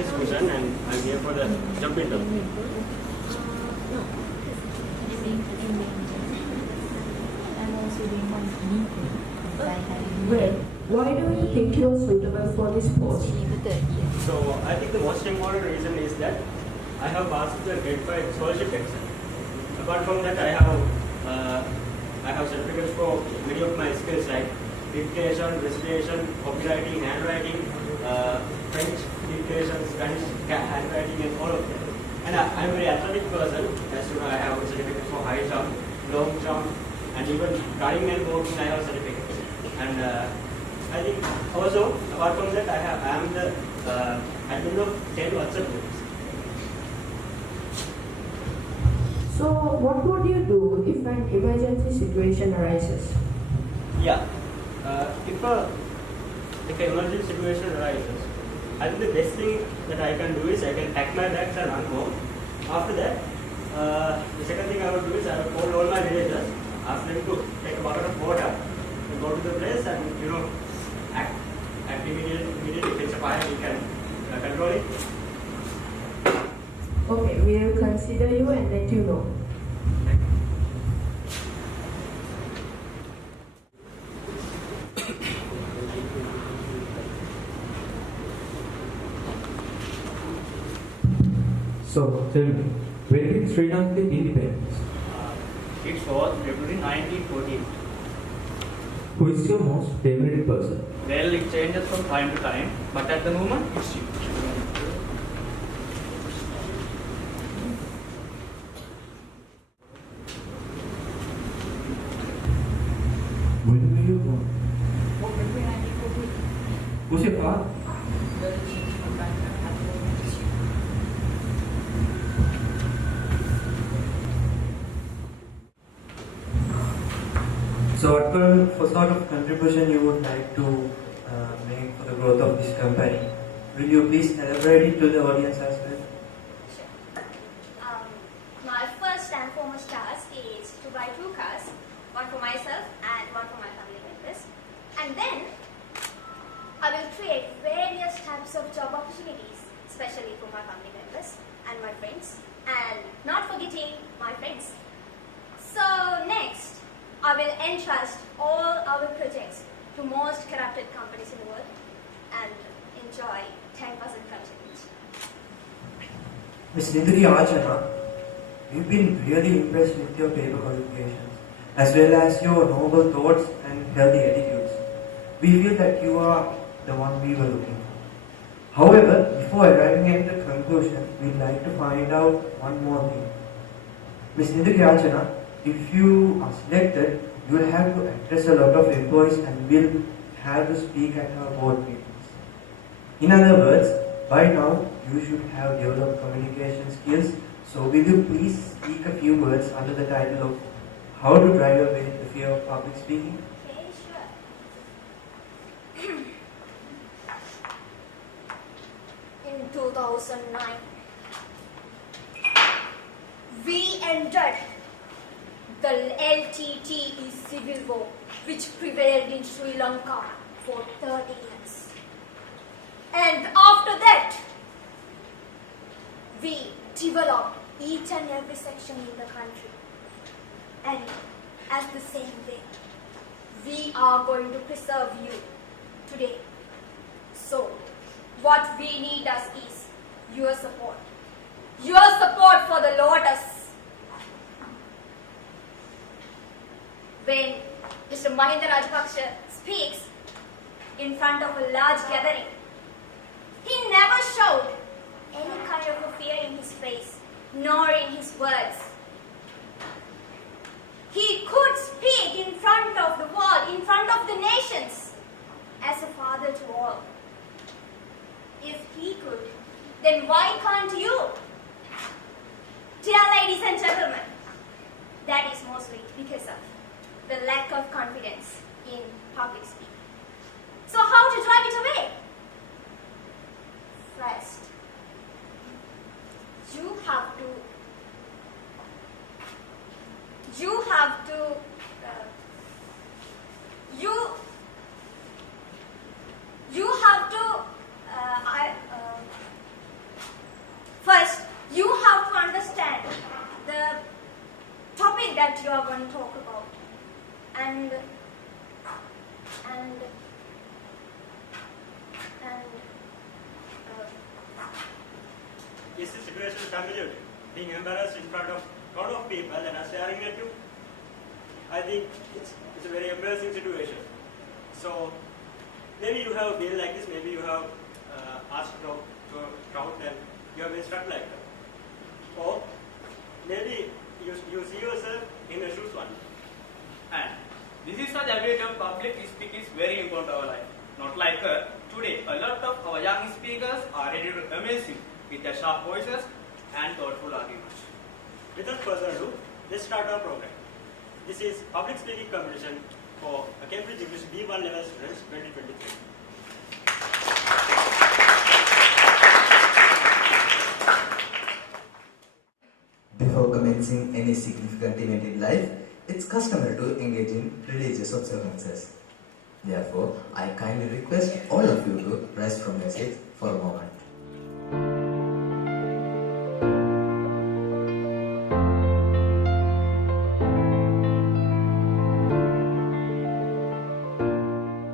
is Kushan and I'm here for the jump interview. Well, why do you think you are suitable for this post? So I think the most important reason is that I have passed the grade 5 scholarship exam. Apart from that, I have certificates for many of my skills like dictation, recitation, copywriting, handwriting, French dictation, Spanish handwriting, and all of that. And I am a very athletic person. As you know, I have certificates for high jump, long jump, and even running and walking. I have certificates. And I think also apart from that, I am the admin of 10 WhatsApp groups. So, what would you do if an emergency situation arises? Yeah, if an emergency situation arises, I think the best thing that I can do is I can pack my bags and run home. After that, the second thing I would do is I would call all my villagers, ask them to take a bucket of water and go to the place and act immediately. If it's a fire, we can control it. Okay, we will consider you and let you know. So, tell me, when did Sri Lanka get independence? It was February 1914. Who is your most favorite person? Well, it changes from time to time, but at the moment, it's you. When were you born? Who's your father? So what sort of contribution you would like to make for the growth of this company? Will you please elaborate it to the audience as well? Sure. My first and foremost task is to buy 2 cars, one for myself and one for my family members. And then I will create various types of job opportunities, especially for my family members and my friends, and not forgetting my friends. So next, I will entrust all our projects to most corrupted companies in the world and enjoy 10% contribution. Ms. Ninduri Archana, we've been really impressed with your paper qualifications as well as your noble thoughts and healthy attitudes. We feel that you are the one we were looking for. However, before arriving at the conclusion, we'd like to find out one more thing. Ms. Ninduri Archana, if you are selected, you will have to address a lot of employees and will have to speak at our board meetings. In other words, by now you should have developed communication skills. So will you please speak a few words under the title of How to Drive Away the Fear of Public Speaking? Okay, sure. In 2009, we entered the LTTE civil war, which prevailed in Sri Lanka for 30 years. And after that, we developed each and every section in the country. And as the same way, we are going to preserve you today. So, what we need us is your support. Your support for the Lotus. When Mr. Mahinda Rajapaksa speaks in front of a large gathering, he never showed any kind of a fear in his face, nor in his words. He could speak in front of the world, in front of the nations, as a father to all. If he could, then why can't you? Dear ladies and gentlemen, that is mostly because of the lack of confidence in public speaking. So how to drive it away? First, you have to situation familiar to you? Being embarrassed in front of a lot of people that are staring at you? I think it's a very embarrassing situation. So maybe you have been like this, maybe you have asked to a crowd and you have been struck like that. Or maybe you see yourself in the shoes one. And this is such ability of public speaking is very important to our life. Not like today, a lot of our young speakers are ready to amaze you with their sharp voices and thoughtful arguments. Without further ado, let's start our program. This is public speaking competition for Cambridge English B1 level students 2023. Before commencing any significant event in life, it's customary to engage in religious observances. Therefore, I kindly request all of you to rise from your seats for a moment.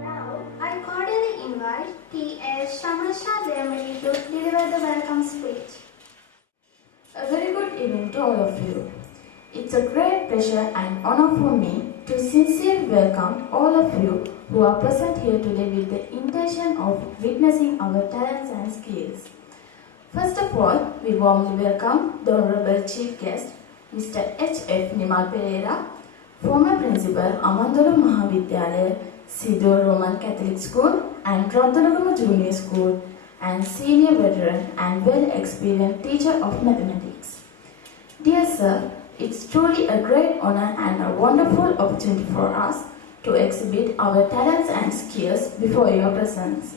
Now, I cordially invite T.S. Shamasha Devamani to deliver the welcome speech. A very good evening to all of you. It's a great pleasure and honor for me to sincerely welcome all of you who are present here today with the intention of witnessing our talents and skills. First of all, we warmly welcome the Honorable Chief Guest, Mr. H.F. Nimal Pereira, former Principal, Amanduru Mahavidyalaya, Sidhu Roman Catholic School and Rothanagama Junior School, and senior veteran and well-experienced teacher of mathematics. Dear Sir, it's truly a great honor and a wonderful opportunity for us to exhibit our talents and skills before your presence.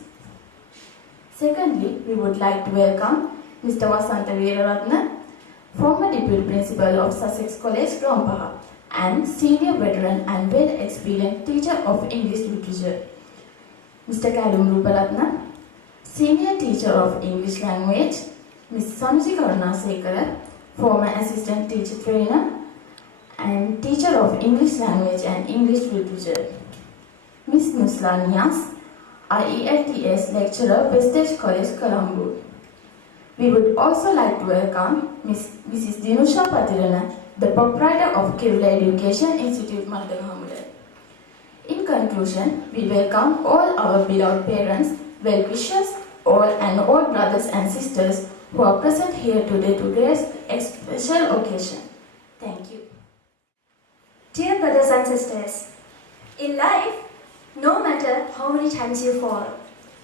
Secondly, we would like to welcome Mr. Vasanta Veeraratna, former Deputy Principal of Sussex College, Gampaha, and senior veteran and well-experienced teacher of English literature. Mr. Kalum Ruparatna, senior teacher of English language, Ms. Sanuji Karunasekara, former assistant teacher trainer and teacher of English language and English literature. Ms. Nusla Nias, IELTS lecturer, Westage College, Colombo. We would also like to welcome Mrs. Dinusha Patirana, the proprietor of Kirula Education Institute, Malagahamula. In conclusion, we welcome all our beloved parents, well-wishers, all brothers and sisters who are present here today to grace a special occasion. Thank you. Dear brothers and sisters, in life, no matter how many times you fall,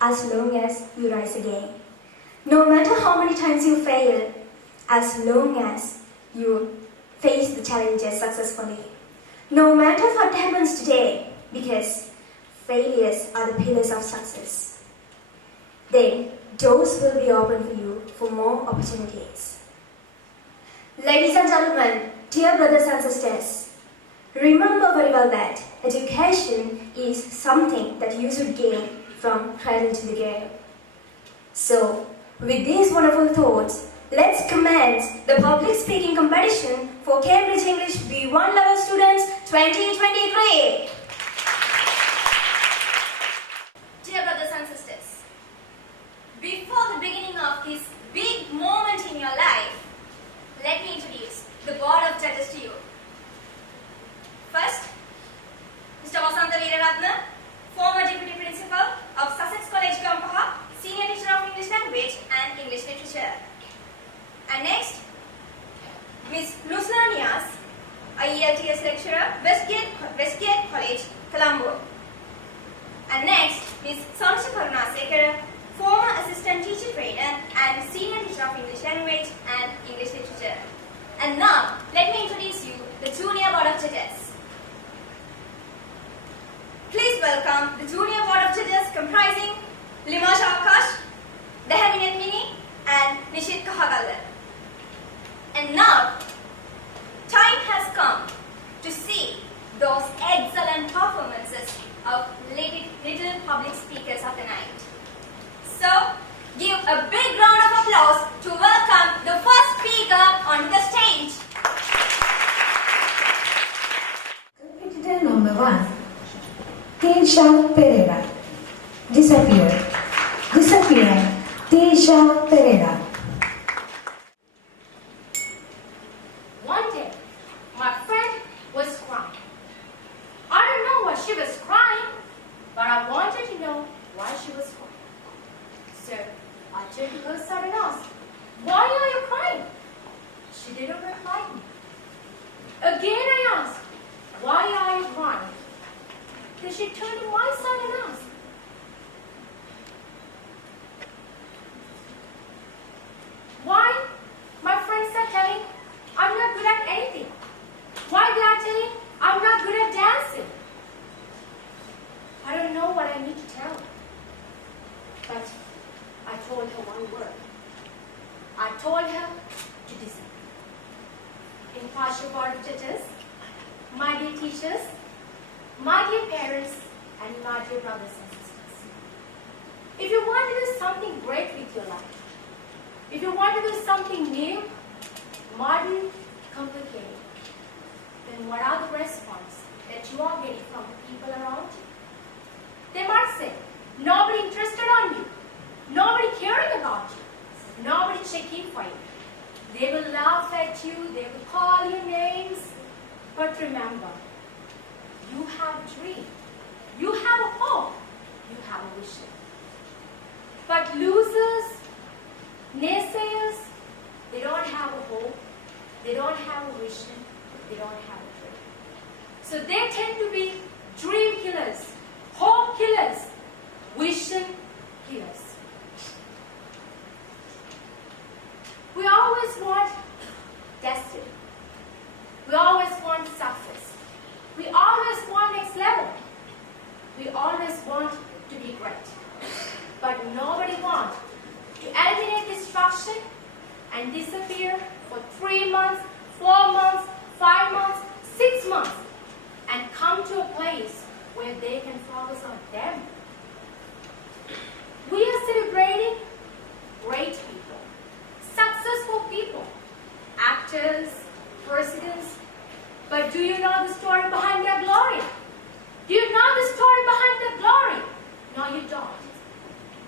as long as you rise again. No matter how many times you fail, as long as you face the challenges successfully. No matter what happens today, because failures are the pillars of success. Then doors will be open for you for more opportunities. Ladies and gentlemen, dear brothers and sisters, remember very well that education is something that you should gain from cradle to the grave. So, with these wonderful thoughts, let's commence the public speaking competition for Cambridge English B1 level students 2023. Dear brothers and sisters, before the beginning of this big moment in your life, let me introduce the board of judges to you. First, Mr. Vasanta Veeraratna, former Deputy Principal of Sussex College, Gampaha, Senior Teacher of English Language and English Literature. And next, Ms. Nusla Nias, IELTS Lecturer, Westgate College, Colombo. And next, Ms. Sanuji Karunasekara, former Assistant Teacher Trainer and Senior Teacher of English Language and English Literature. And now, let me introduce you the Junior Board of Judges. Please welcome the Junior Board of Judges comprising Limasha Akash, Dehaminat Mini and Nishit Kahagalar. And now, time has come to see those excellent performances of little public speakers of the night. So, give a big round of applause to welcome the first speaker on the stage. Competitor number 1, Teisha Pereira. Disappear, Teisha Pereira. to my son and ask, why my friends are telling I'm not good at anything? Why they are telling I'm not good at dancing? I don't know what I need to tell her. But I told her one word. I told her to listen. Impartial board of judges, my dear teachers, my dear parents, and my dear brothers and sisters. If you want to do something great with your life, if you want to do something new, modern, complicated, then what are the response that you are getting from the people around you? They might say, nobody interested on you, nobody caring about you, nobody checking for you. They will laugh at you, they will call you names, but remember, you have a dream, you have a hope, you have a vision. But losers, naysayers, they don't have a hope, they don't have a vision, they don't have a dream. So they tend to be dream killers, hope killers, vision killers. We always want destiny. We always want success. We always want next level. We always want to be great. But nobody wants to eliminate destruction and disappear for 3 months, 4 months, 5 months, 6 months, and come to a place where they can focus on them. We are celebrating great people, successful people, actors, presidents, but do you know the story behind their glory? Do you know the story behind their glory? No, you don't.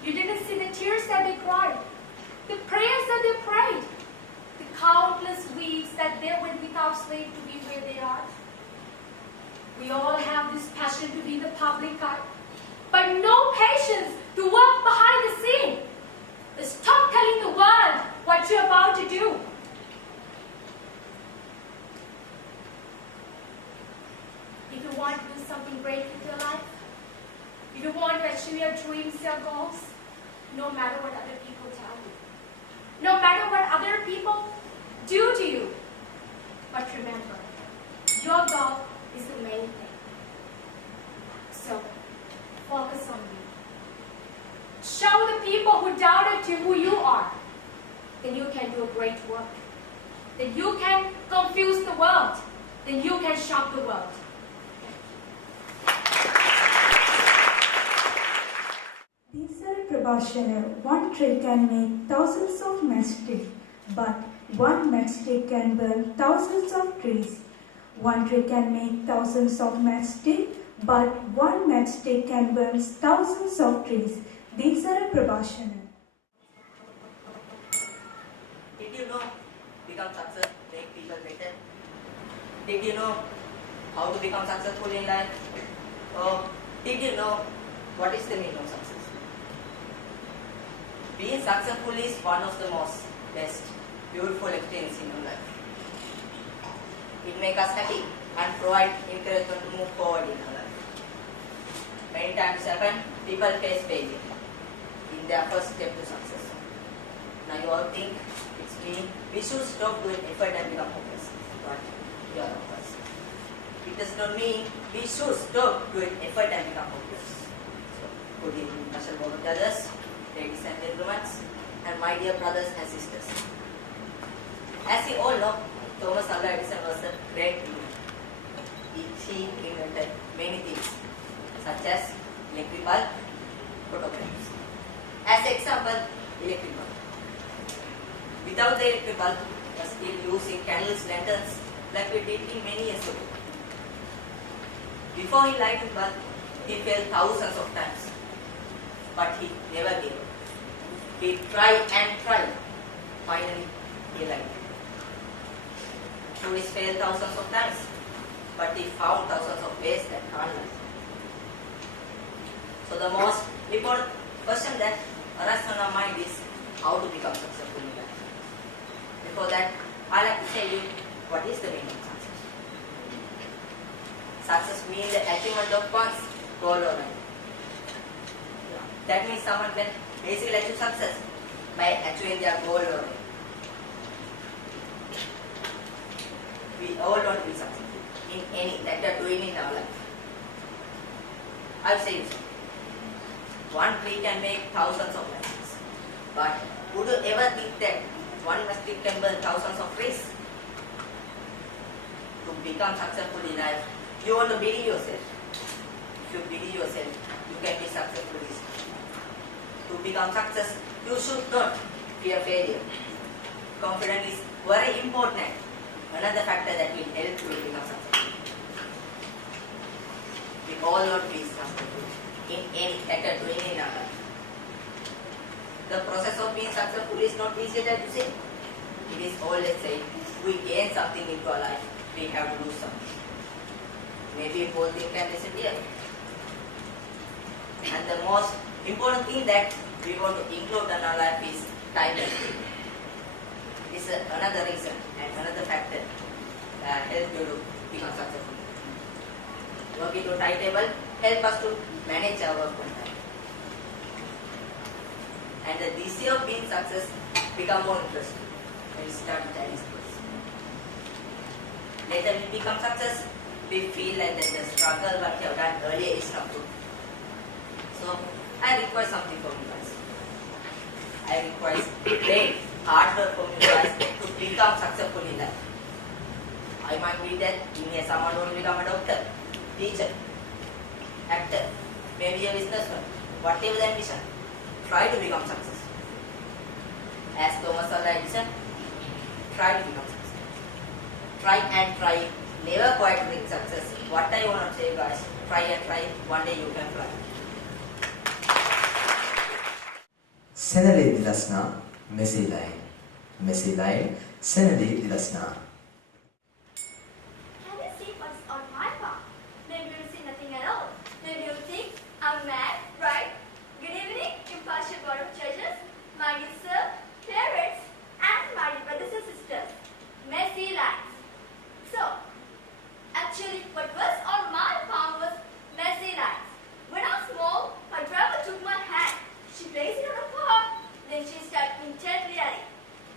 You didn't see the tears that they cried, the prayers that they prayed, the countless weeks that they went without sleep to be where they are. We all have this passion to be the public eye, but no patience to work behind the scene. Stop telling the world what you're about to do. If you want to do something great with your life, if you want to achieve your dreams, your goals, no matter what other people tell you, no matter what other people do to you, but remember, your goal is the main thing. So, focus on you. Show the people who doubted you who you are. Then you can do a great work. Then you can confuse the world. Then you can shock the world. Dinsara Prabhashana, one tree can make thousands of matchsticks, but one matchstick can burn thousands of trees. One tree can make thousands of matchsticks, but one matchstick can burn thousands of trees. Dinsara Prabhashana. Did you know become success make people better? Did you know how to become successful in life? Or did you know what is the meaning of success? Being successful is one of the most best, beautiful experiences in your life. It makes us happy and provide encouragement to move forward in our life. Many times happen, people face failure in their first step to success. Now you all think it's me, we should stop doing effort and become hopeless. But you are hopeless. It does not mean we should stop doing effort and become hopeless. So, good evening, National Board of Judges, ladies and gentlemen, and my dear brothers and sisters. As you all know, Thomas Alva Edison was a great man. He invented many things, such as electric bulb, photographs. As an example, electric bulb. Without the electric bulb, we are still using candles, lanterns, like we did in many years ago. Before he lighted the bulb, he failed thousands of times, but he never gave up. He tried and tried. Finally, he lighted. Tourists failed thousands of times, but he found thousands of ways that can't light. So the most important question that arises on our mind is how to become successful in life. Before that, I like to tell you what is the meaning of success. Success means the achievement of one's goal oriented. That means someone can basically achieve success by achieving their goal oriented. We all want to be successful in any that we are doing in our life. I'll say you something. One tree can make thousands of mastics, but would you ever think that one mastic can burn thousands of trees? To become successful in life, you want to believe yourself. If you believe yourself, you can be successful. To become success, you should not fear failure. Confidence is very important. Another factor that will help you to become successful. We all want to be successful in any that are doing in our life. The process of being successful is not easy that you say. It is always said, we gain something into our life, we have to do something. Maybe whole thing can disappear. And the most important thing that we want to include in our life is time management. It is another reason and another factor that helps you to become successful. Working to timetable help us to manage our work on time. And the DC of being success become more interesting when we start Chinese course. Later we become success, we feel like that the struggle what we have done earlier is not good. So I require something from you guys. I require great hard work from you guys to become successful in life. I might be that in here someone will become a doctor, teacher, actor, maybe a businessman, whatever the ambition. Try to become success. As Thomas Alva Edison, try to become success. Try and try, never quite reach success. What I want to say guys, try and try, one day you can fly. Senali Dilasna, Messi Line. Messi Line, Senali Dilasna. Can you see what's on my palm? Maybe you'll see nothing at all. Maybe you'll think I'm mad, right? Good evening, impartial board of judges, my dear sir, parents, and my dear brothers and sisters. Messy lines. So, actually, what was on my palm was messy lines. When I was small, my grandma took my hand. She placed it on a palm. Then she started intently at it.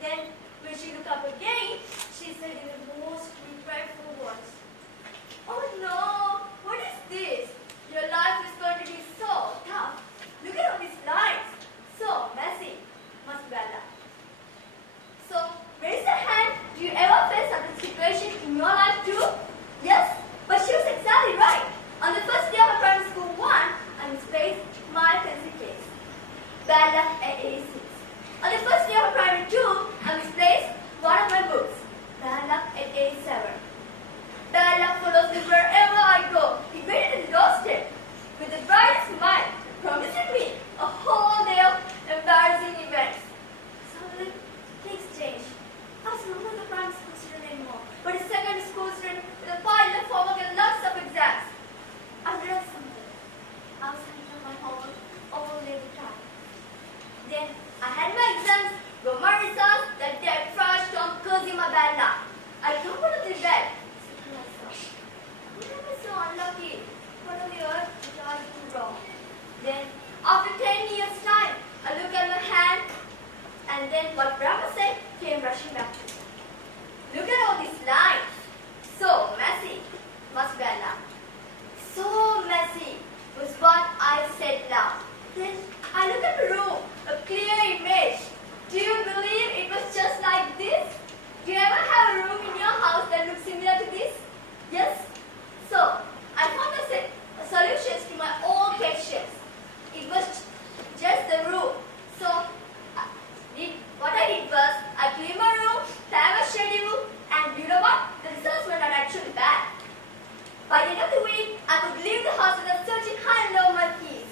Then, when she looked up again, she said in the most regretful voice, "Oh no, what is this? Your life is going to be so tough. Look at all these lines. So messy. Must be bad luck." So, raise your hand. Do you ever face such a situation in your life too? Yes? But she was exactly right. On the first day of her primary school 1, I misplaced my pencil case. Bad luck at 86. On the first day of her primary 2, I misplaced one of my books. Bad luck at 87. Bad luck follows me wherever I go. It waited at the doorstep with the brightest smile, promising me a whole day of embarrassing events. Suddenly, things changed. I was no longer a primary school student anymore, but a secondary school student with a pile of homework and lots of exams. I realized something. I was handling my homework all day time. Then I had my exams, got my results, that day I trashed on cursing my bad luck. I tumbled into the bed. Said to myself, "Why am I so unlucky? What on the earth did I do wrong?" Then, after 10 years' time, I look at my hand, and then what Brahma said came rushing back to me. Look at all these lines. So messy. Must be bad luck. So messy was what I said loud. Then I look at the room, a clear image. Do you believe it was just like this? Do you ever have a room in your house that looks similar to this? Yes? So, I found solutions to my own questions. It was just the room. So, what I did was, I cleaned my room, planned my schedule, and you know what? The results were not actually bad. By the end of the week, I could leave the house without searching high and low my keys.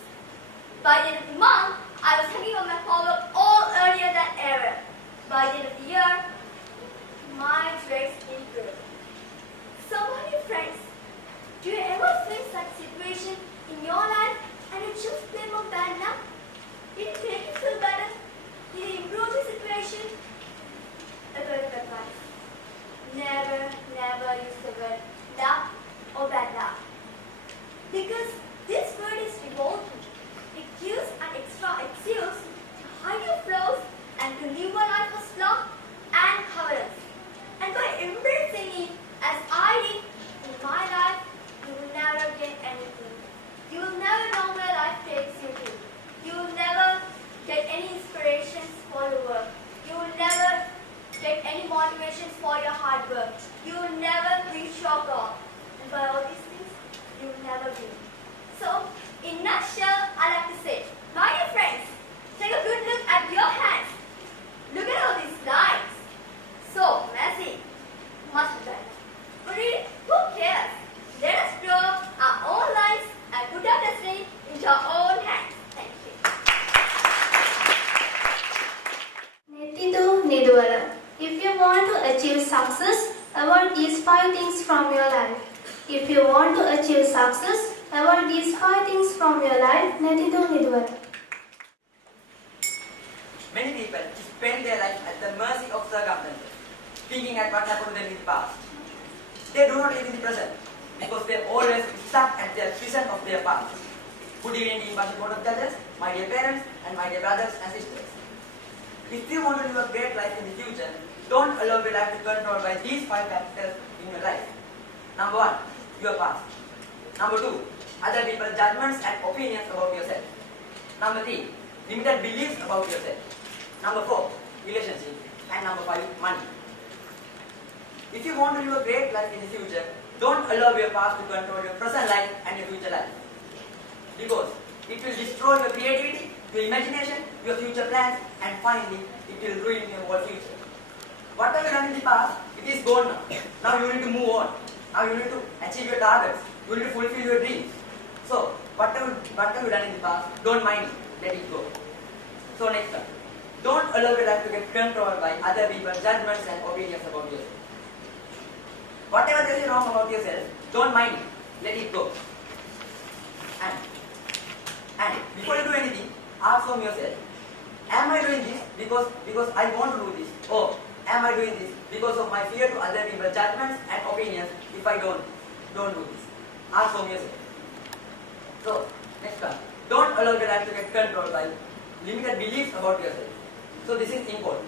By the end of the month, I was hanging on my homework all earlier than ever. By the end of the year, my grades improved. So, my dear friends, do you ever face such situation in your life and you just blame on bad luck? Did it make you feel better? Did it improve the situation? A word of advice. Never, never use the word luck or bad luck. Because this word your own hands. Thank you. Netidu Nidwara. If you want to achieve success, avoid these 5 things from your life. If you want to achieve success, avoid these 5 things from your life. Netidu Nidwara. Many people spend their life at the mercy of circumstances, thinking at what happened to them in the past. They do not live in the present because they always stuck at their vision of their past. Good evening, board of judges, my dear parents, and my dear brothers and sisters. If you want to live a great life in the future, don't allow your life to be controlled by these 5 factors in your life. Number 1, your past. Number 2, other people's judgments and opinions about yourself. Number 3, limited beliefs about yourself. Number 4, relationship. And number 5, money. If you want to live a great life in the future, don't allow your past to control your present life and your future life. Because it will destroy your creativity, your imagination, your future plans, and finally, it will ruin your whole future. What have you done in the past? It is gone now. Now you need to move on. Now you need to achieve your targets. You need to fulfill your dreams. So, what have you done in the past? Don't mind it. Let it go. So next one. Don't allow your life to get controlled by other people's judgments and opinions about yourself. Whatever they say wrong about yourself, don't mind it. Let it go. And before you do anything, ask from yourself, am I doing this because I want to do this? Or am I doing this because of my fear to other people's judgments and opinions if I don't do this? Ask from yourself. So, next one. Don't allow your life to get controlled by limited beliefs about yourself. So this is important.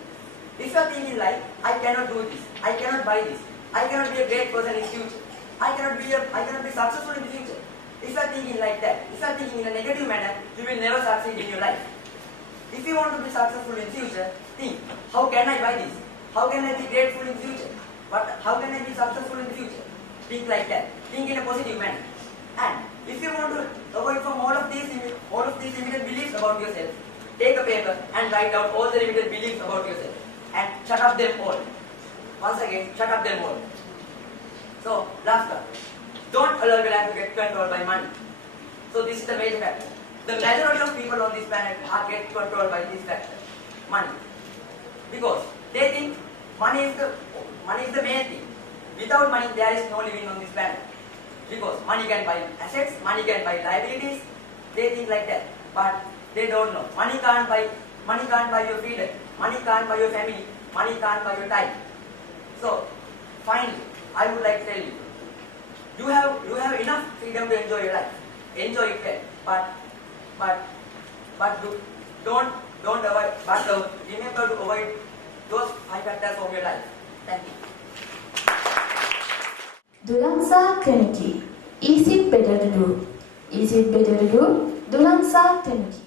If you are thinking like, I cannot do this, I cannot buy this, I cannot be a great person in the future, I cannot be successful in the future. If you are thinking like that, if you are thinking in a negative manner, you will never succeed in your life. If you want to be successful in the future, think, how can I buy this? How can I be grateful in the future? How can I be successful in the future? Think like that. Think in a positive manner. And if you want to avoid from all of these limited beliefs about yourself, take a paper and write down all the limited beliefs about yourself and shut up them all. Once again, shut up them all. So, last one. Don't allow your life to get controlled by money. So this is the major factor. The majority of people on this planet are get controlled by this factor, money. Because they think money is the main thing. Without money, there is no living on this planet. Because money can buy assets, money can buy liabilities. They think like that, but they don't know. Money can't buy your freedom. Money can't buy your family. Money can't buy your time. So, finally, I would like to tell you, you have enough freedom to enjoy your life. Enjoy it well, but don't avoid. But remember to avoid those 5 factors from your life. Thank you. Dulangsa Tenuki. Is it better to do? Is it better to do? Dulangsa Tenuki.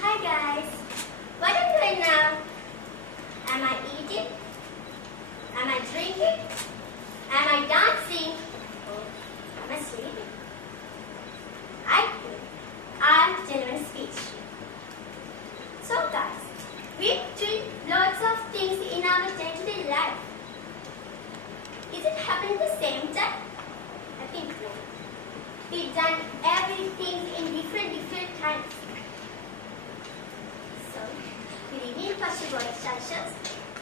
Hi guys. What am I doing now? Am I eating? Am I drinking? Am I dancing? Or am I sleeping? I think I'm genuine speech. So guys, we do lots of things in our day-to-day life. Is it happening at the same time? I think no. We've done everything in different times. So, good evening, Pastor Board Instructions,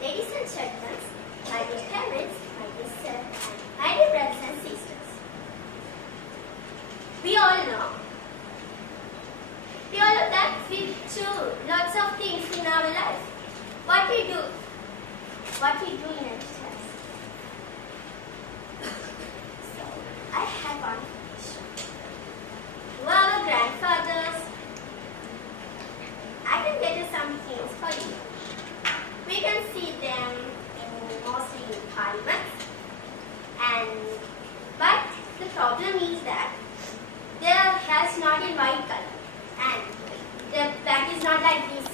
ladies and gentlemen, my dear parents, my dear sir, and my dear brothers and sisters. We all know that we do lots of things in our life. What we do in our lives. So, I have one question. To our grandfathers, I can get you some things for you. We can see them mostly in parliament, but the problem is that their hair is not in white color and their back is not like this.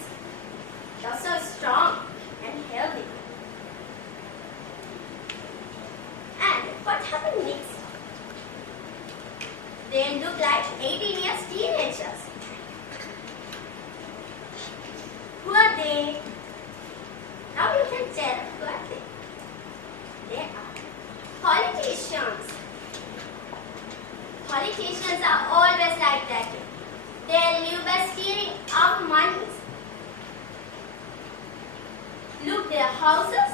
They're so strong and healthy. And what happened next? They look like 18 years teenagers. Who are they? Now you can tell who are they. They are politicians. Politicians are always like monies. Look, their houses.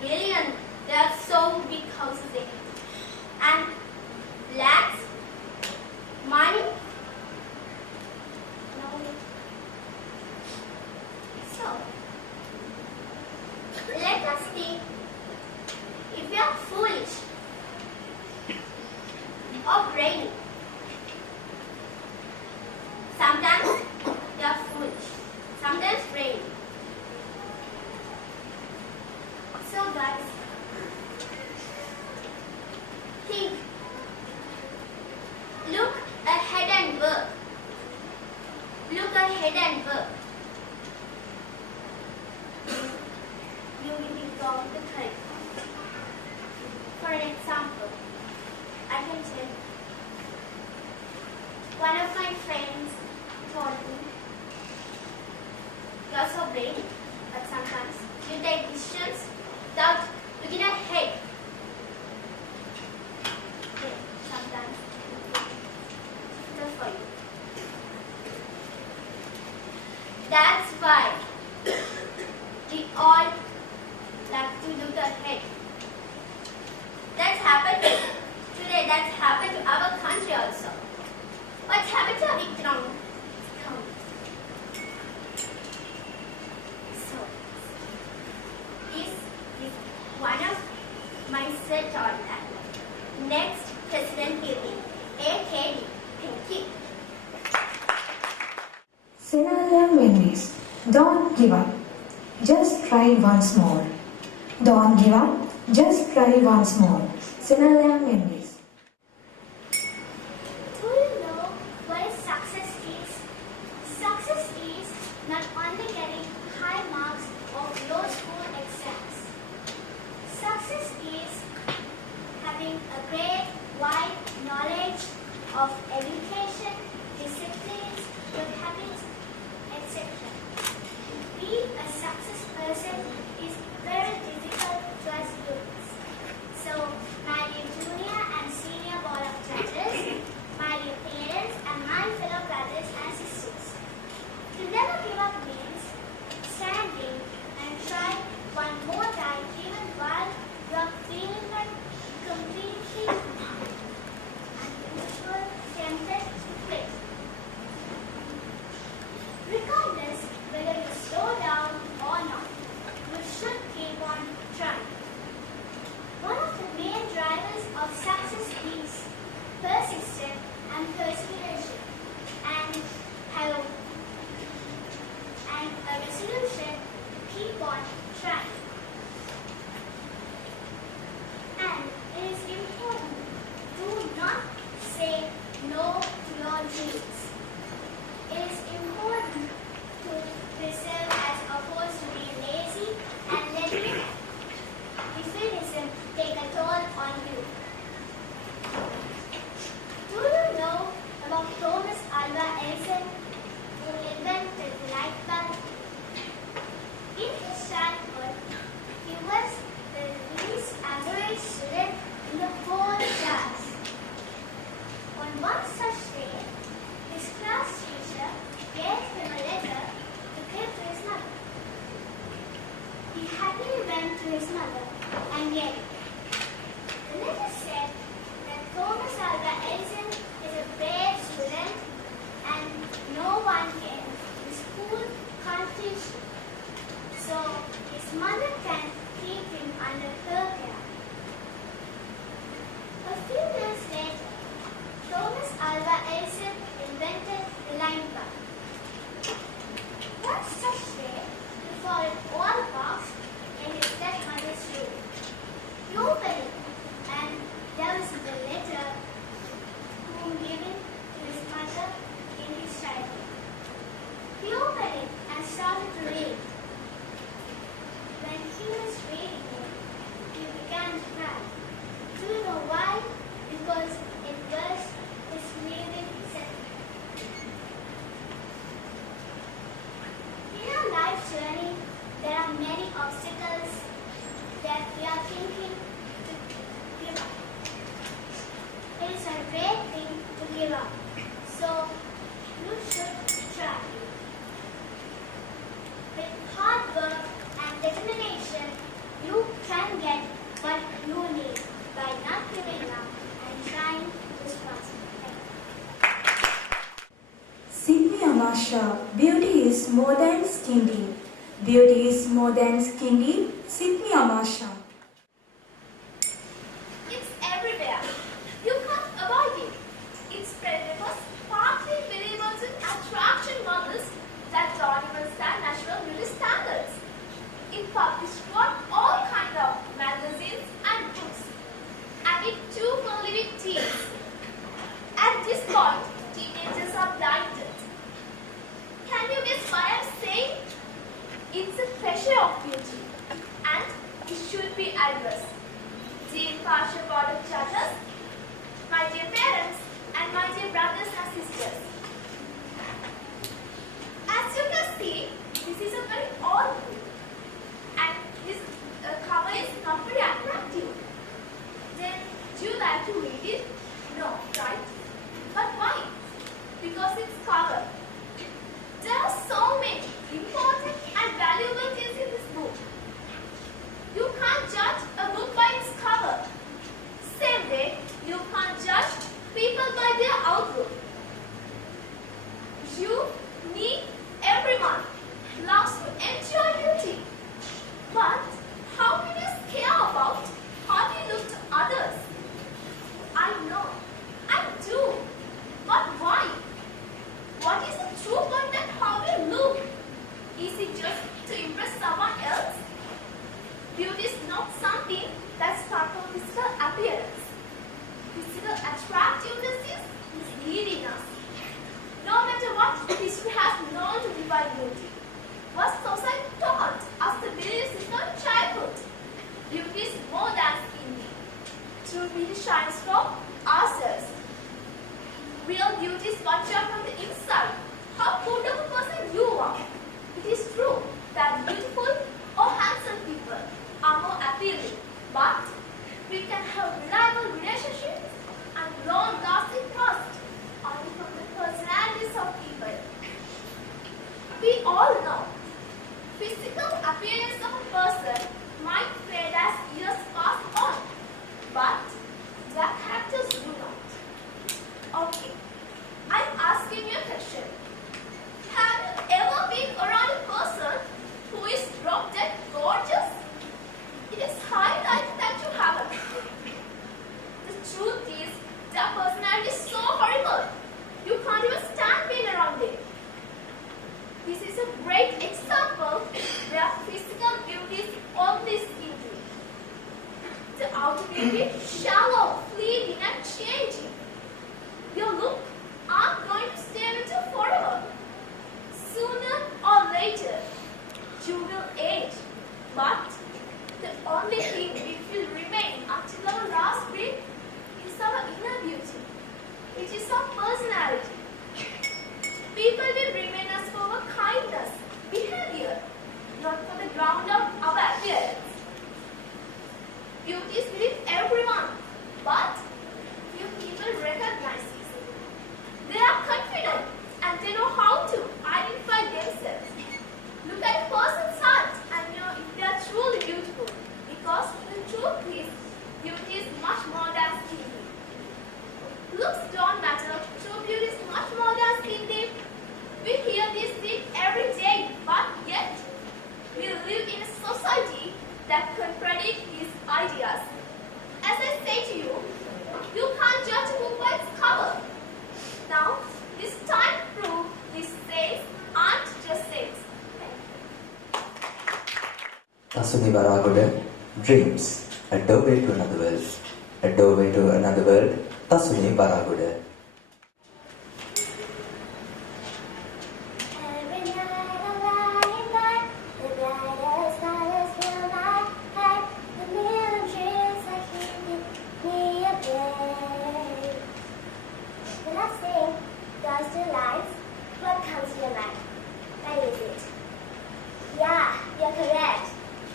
Billion. There are so big houses there. And lakhs. Money. No. So, let us think. If we are foolish or brainy, sometimes we are foolish, sometimes brainy. So guys, think, look ahead and work. Look ahead and work. You will be wrong to correct. For an example, I can tell you. One of my friends told me, you are so brave, but sometimes you take decisions without looking ahead. Okay, sometimes it's just for you. That's why we all like to look ahead. That's happened today, that's happened to our country also. What's happened to our economy? So, this is one of my research on that. Next president will be AKD. Thank you. Scenario memories. Don't give up. Just try once more. Don't give up. Just try once more. Scenario memories. Do you know what is success is? Success is not only getting high marks of your school exams. Success is having a great wide knowledge of education, disciplines, good habits, etc. Being a success person is very difficult to us students. So, my dear junior and senior board of judges, my dear parents and my fellow brothers and sisters, to never give up means standing and try one more time even while you are feeling like completely unusual, tempted to quit. Regardless whether you slow down or not, you should keep on trying. One of the main drivers of success is persistence and perseverance, and a resolution to keep on trying. And it is important, do not say no to your dreams. It is important to persevere as opposed to be lazy and letting defeatism take a toll on you. Do you know about Thomas Alva Edison, who invented the light bulb? In his childhood, he was the least average student in the whole class. On one such day, his class teacher gave him a letter to give to his mother. He happily went to his mother and gave it. The letter said that Thomas Alva Edison is a brave student and no one can in school can't teach him. So his mother can keep him under her care. A few years later, Thomas Alva Edison invented the light bulb. One such day, he found an old box in his stepmother's room. He opened it, and there was the letter given to his mother in his childhood. He opened it and started to read. When he was reading it, he began to cry. Do you know why? Because it was his living secret. In our life journey, there are many obstacles that we are thinking to give up. It is a great thing to give up. So, you should try. Amasha. Beauty is more than skin deep. Beauty is more than skin deep. Sydney Amasha. It's everywhere. You can't avoid it. It's spread because partly believers in attraction models that don't even stand natural beauty standards. It published all kind of magazines and books, and it too fully with teens. At this point, teenagers are blinded. Can you guess what I'm saying? It's a pressure of beauty, and it should be addressed. Dear impartial board of judges, my dear parents, and my dear brothers and sisters. As you can see, this is a very old book, and this cover is not very attractive. Then, do you like to read it? No, right? But why? Because it's cover. There are so many important and valuable things in this book. You can't judge a book by its cover. Same way, you can't judge people by their outlook. You, me, everyone loves to enjoy beauty. But how many of us care about how we look to others? I know, I do. But why? What is the true point that how we look? Is it just to impress someone else? Beauty is not something that's part of physical appearance. Physical attractiveness is misleading us. No matter what history has known to define beauty, what society taught us the belief system in childhood, beauty is more than skin deep. True beauty shines from ourselves. Real beauty is what you are from the inside. How good of a person you are. It is true that beautiful or handsome people are more appealing, but we can have reliable relationships and long-lasting trust only from the personalities of people. We all know physical appearance of a person might fade as years pass on, but their characters do not. Okay, I'm asking you a question. Have you ever been around a person who is drop dead gorgeous? It is high likely that you haven't. The truth is, their personality is so horrible, you can't even stand being around them. This is a great example where physical beauty is only skin deep. The outer beauty shallow, fleeting, and changing. Your look aren't going to stay with you forever. Sooner or later, you will age. But the only thing which will remain until our last breath is our inner beauty, which is our personality. People will remain us for our kindness, behavior, not for the ground of our appearance. Beauty is within everyone, but few people recognize it. They are confident and they know how to identify themselves. Look at a person's heart and know if they are truly beautiful, because the truth is, beauty is much more than skin deep. Looks don't matter, true beauty is much more than skin deep. We hear these things every day, but yet we live in a society that contradicts these ideas. As I say to you, you can't judge a book by its cover. Now, this time prove these sayings aren't just sayings. Tasuni Baragoda, Dreams, a doorway to another world. A doorway to another world, Tasuni Baragoda. Every night I'm lying by the brightest stars fill my head. The million dreams are keeping me awake. When I sing those two lines, what comes to your mind? What is it? Yeah, you're correct.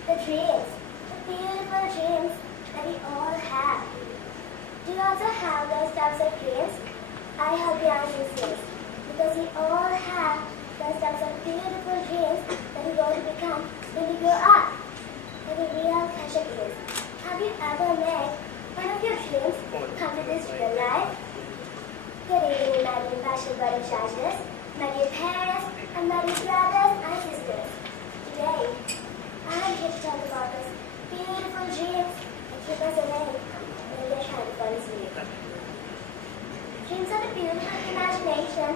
The dreams, the beautiful dreams that we all have. Do you also have those types of dreams? I hope the answer is yes, because we all have those types of beautiful dreams that we're going to become when we grow up. But the real question is, have you ever made one of your dreams come to this real life? Good evening, my dear passionate body judges. my dear parents, and my dear brothers and sisters. Today, I am here to talk about those beautiful dreams that keep us awake when we are trying to fall asleep. Dreams are the beautiful imagination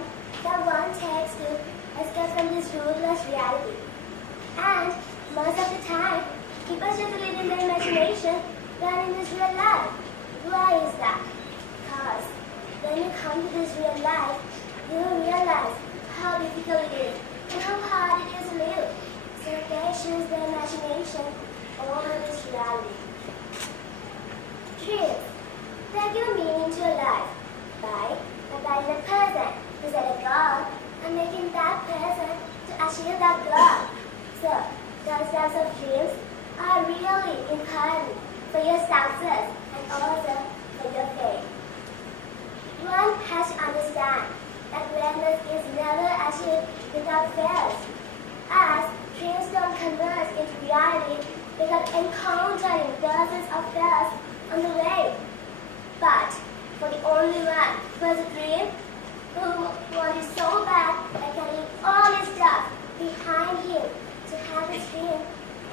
that one takes to escape from this ruthless reality. And most of the time, keep us just living in the imagination than in this real life. Why is that? Because when you come to this real life, you realize how difficult it is and how hard it is to live. So they choose the imagination over this reality. Dreams, they give meaning to your life by providing a person who set a goal and making that person to achieve that goal. So, those types of dreams are really important for your success and also for your faith. One has to understand that greatness is never achieved without fails, as dreams don't convert into reality without encountering dozens of fails on the way. But for the only one who has a dream, who wants it so bad that can leave all his stuff behind him to have his dream,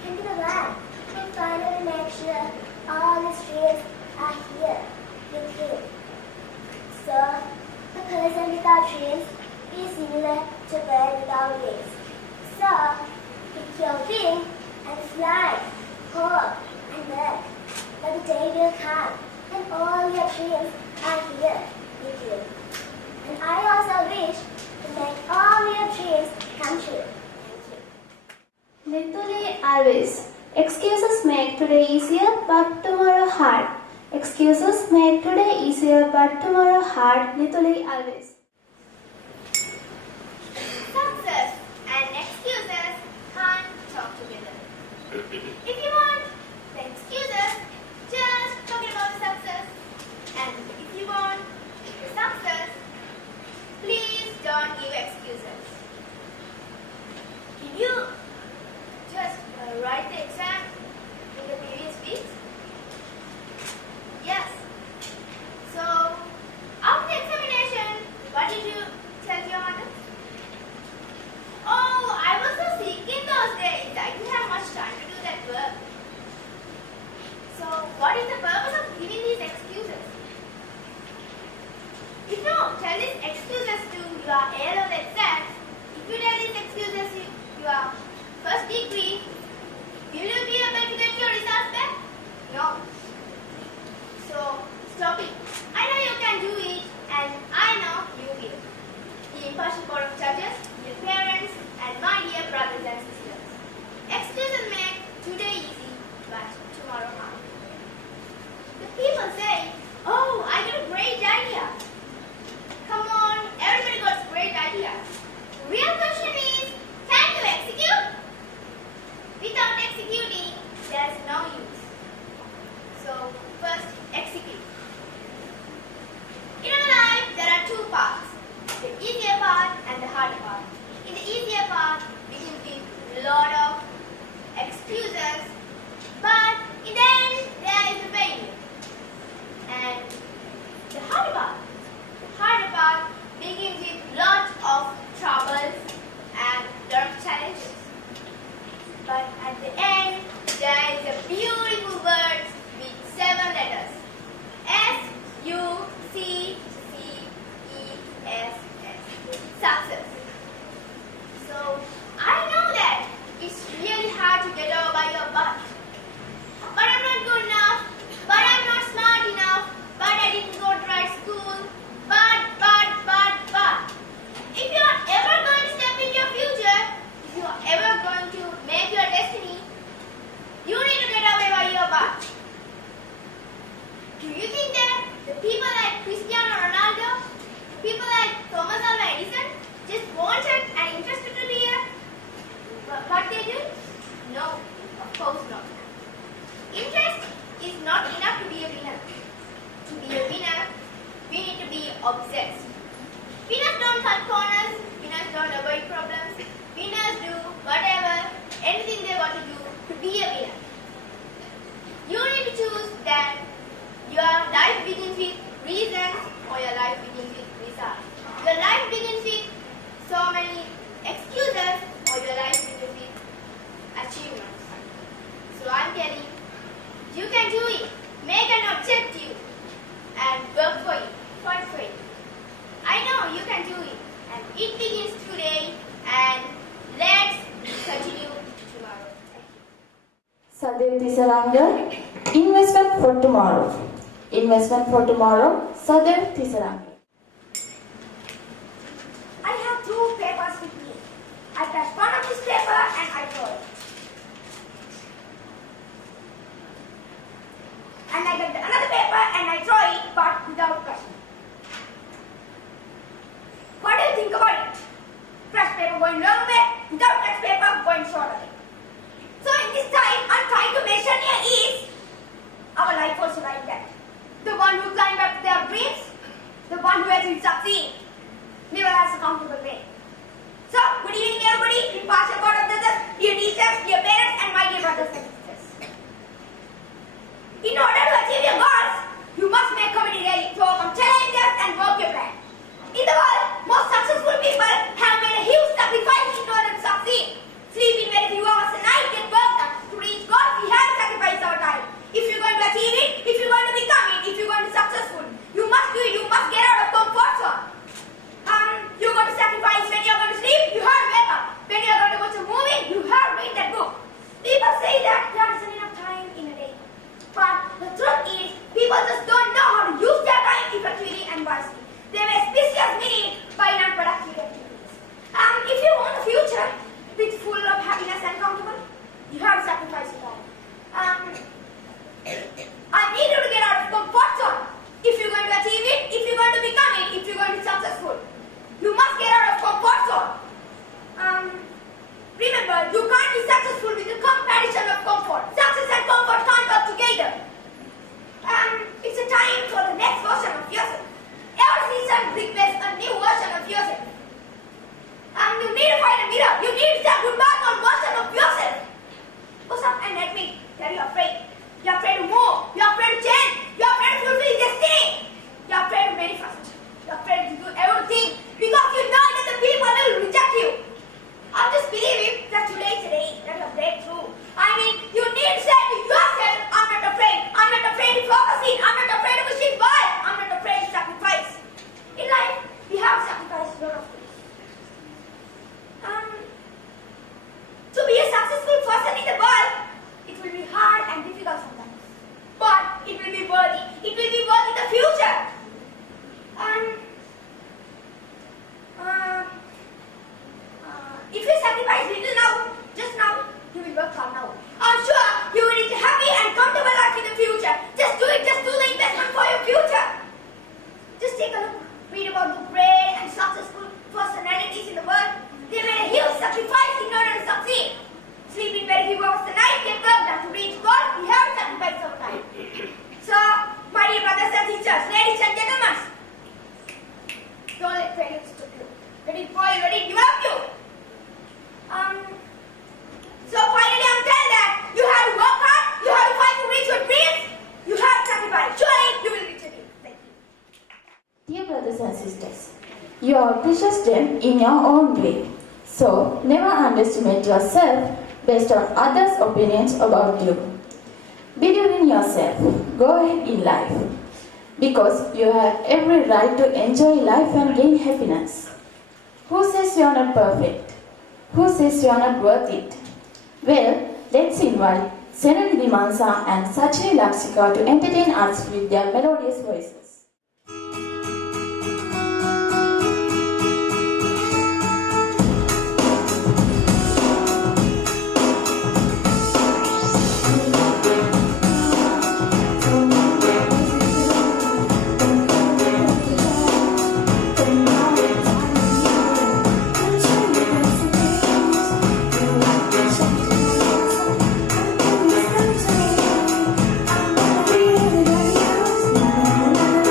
can be the one who finally makes sure all his dreams are here with him. So, a person without dreams is similar to a bird without wings. So, pick your wing and fly, hope and work. But the day will come and all your dreams are here with you. And I also wish to make all your dreams come true. Nituli always. Excuses make today easier but tomorrow hard. Excuses make today easier but tomorrow hard. Nituli always. Success and excuses can't talk together. If you want the excuses, just talk about the success. And if you want the success, please don't give excuses. Did you just write the exam in the previous week? Yes. So, after the examination, what did you tell your mother? Oh, I was so sick in those days. I didn't have much time to do that work. So, what is the purpose of giving these excuses? If you tell these excuses to your A-level exams, if you tell these excuses to your first degree, will you be able to get your results back? No. So, stop it. I know you can do it, and I know you will. The impartial board of judges, dear parents, and my dear brothers and sisters. Excuses make today easy, but tomorrow hard. The people say, oh, I got a great idea. Come on, everybody got great ideas. The real question is, can you execute? Without executing, there's no use. So, first, execute. In our life, there are two parts, the easier part and the harder part. In the easier part, we can give a lot of excuses, but in the end, there is a failure. And the harder part begins with lots of troubles and lot of challenges. But at the end, there is a beautiful word with 7 letters. S-U-C-C-E-S-S. Success. So, I know that it's really hard to get over by your butt. But I'm not good enough. But I'm not smart enough. But I didn't go to right school. But. If you are ever going to step in your future, if you are ever going to make your destiny, you need to get away by your butt. Do you think that the people like Cristiano Ronaldo, people like Thomas Alva Edison, just wanted and interested to be what they do? No, of course not. Interest is not enough to be a winner. To be a winner, we need to be obsessed. Winners don't cut corners, winners don't avoid problems, winners do whatever, anything they want to do to be a winner. You need to choose that your life begins with reasons or your life begins with results. Your life begins with so Tisaranga, Investment for Tomorrow. Investment for Tomorrow, Sadhu Tisaranga. I have two papers with me. I touch one of this paper and I throw it. And I get another paper and I throw it, but without crushing. What do you think about it? Crushed paper going long way, without crushed paper going short way. So in this time, I'm trying to measure near ease. Our life also like that. The one who climbed up their dreams, the one who hasn't succeeded, never has a comfortable way. So, good evening everybody, impartial board of judges, dear teachers, dear parents, and my dear brothers and sisters. In order to achieve your goals, you must make community ready to overcome challenges and work your plan. In the world, most successful people have made a huge sacrifice in order to succeed. Sleeping very few hours a night, get work done. To reach goals, we have to sacrifice our time. If you're going to achieve it, if you're going to become it, if you're going to be successful, you must do it, you must get out of comfort zone. You're going to sacrifice when you're going to sleep, you have to wake up. When you're going to watch a movie, you have to read that book. People say that there isn't enough time in a day. But the truth is, people just don't know how to use their time effectively and wisely. They waste precious minutes by non-productive activities. If you want a future with full of happiness and comfortable, you have to sacrifice your time. I need you to get out of comfort zone. If you're going to achieve it, if you're going to become it, if you're going to be successful, you must get out of comfort zone. Remember, you can't be successful with the comparison of comfort. Success and comfort can't work together. It's a time for the next version of yourself. Every season requests a new version of yourself. You need to find a mirror. You need to say goodbye to one version of yourself. Go up and admit that you're afraid. You're afraid to move. You're afraid to change. You're afraid to fulfill your destiny. You're afraid to manifest. You're afraid to do everything because you know that the people will reject you. I'm just believing that today is the day that you'll break through. I mean, you need to say to yourself, I'm not afraid. I'm not afraid to focus in. I'm not afraid to push it by. I'm not afraid to sacrifice. In life, we have sacrificed a lot of things. To be a successful person in the world, it will be hard and difficult sometimes. But it will be worthy. It will be worth in the future. If you sacrifice little now, just now, you will work hard now. I'm sure you will reach a happy and comfortable life in the future. Just do it. Just do the investment for your future. Just take a look. Read about the great and successful personalities in the world. They made a huge sacrifice in order to succeed. Sleeping very few hours a night, get work done. To reach goals, we have to sacrifice our time. So, my dear brothers and sisters, ladies and gentlemen, don't let failure stop you. Let it boil, let it develop you. So finally I'm telling that you have to work hard, you have to fight to reach your dreams, you have to sacrifice. Surely you will reach your dreams. Thank you. Dear brothers and sisters, you are a precious gem in your own way. So never underestimate yourself based on others' opinions about you. Believe in yourself. Go ahead in life. Because you have every right to enjoy life and gain happiness. Who says you are not perfect? Who says you are not worth it? Well, let's invite Senal Dimansa and Sachini Laksika to entertain us with their melodious voices. I'm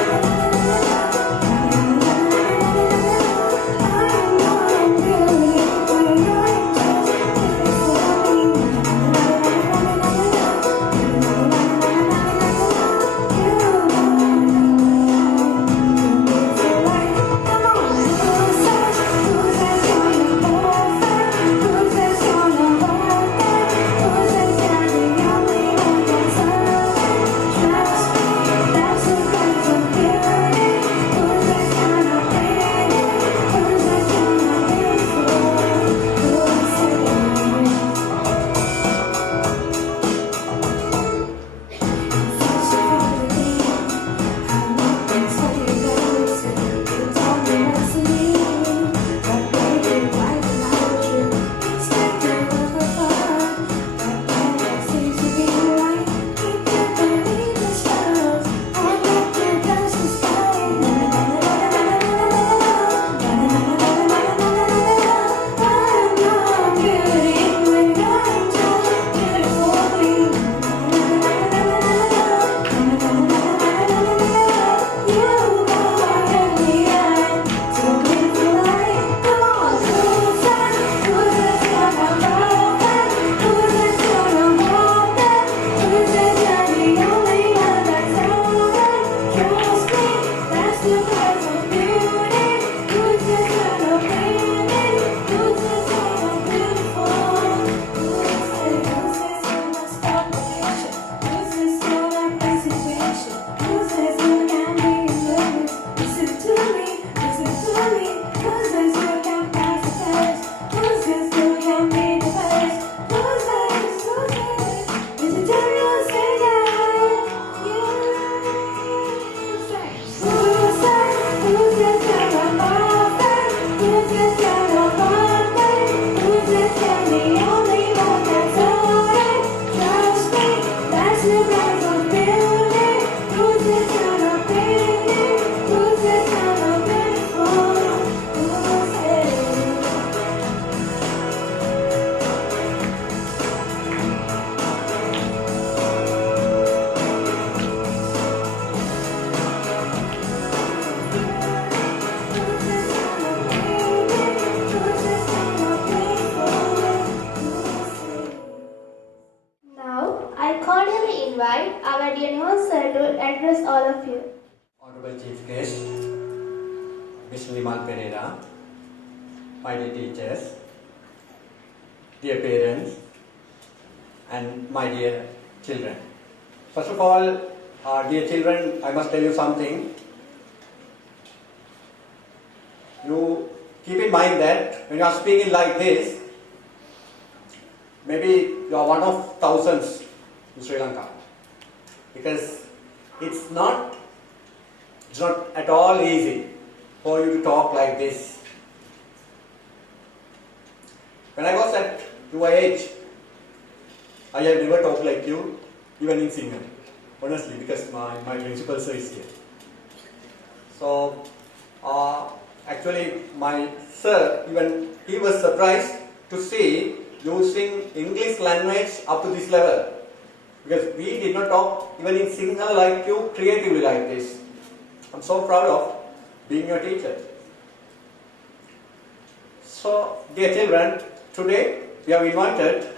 all of you. Honorable Chief Guest, Ms. Limal Pereira, my dear teachers, dear parents, and my dear children. First of all, dear children, I must tell you something. You keep in mind that when you are speaking like this, maybe you are one of thousands in Sri Lanka. Because it's not at all easy for you to talk like this. When I was at your age, I have never talked like you, even in Sinhala. Honestly, because my principal sir is here. So, actually, my sir, even he was surprised to see using English language up to this level. Because we did not talk even in Sinhala like you, creatively like this. I'm so proud of being your teacher. So, dear children, today we have invited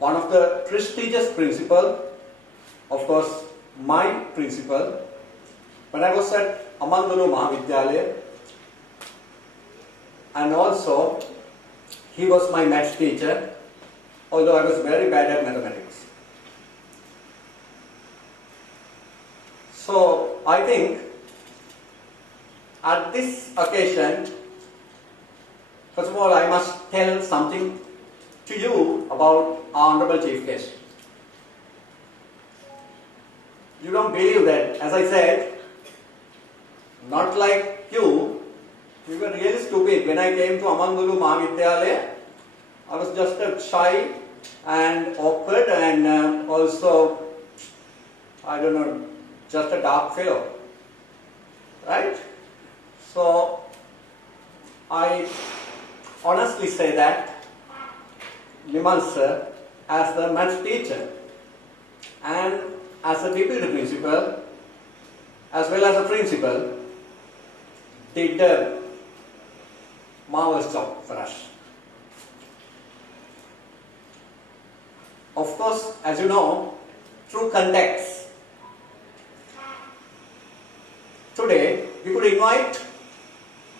one of the prestigious principal, of course, my principal. When I was at Amanguru Mahavidyalaya, and also he was my maths teacher, although I was very bad at mathematics. So I think at this occasion, first of all, I must tell something to you about our Honorable Chief Guest. You don't believe that, as I said, not like you, we were really stupid. When I came to Amanguru Mahavidyalaya, I was just a shy and awkward and also, I don't know, just a dark fellow. Right? So, I honestly say that Limal sir, as the maths teacher and as a deputy principal, as well as a principal, did a marvelous job for us. Of course, as you know, through context, today we could invite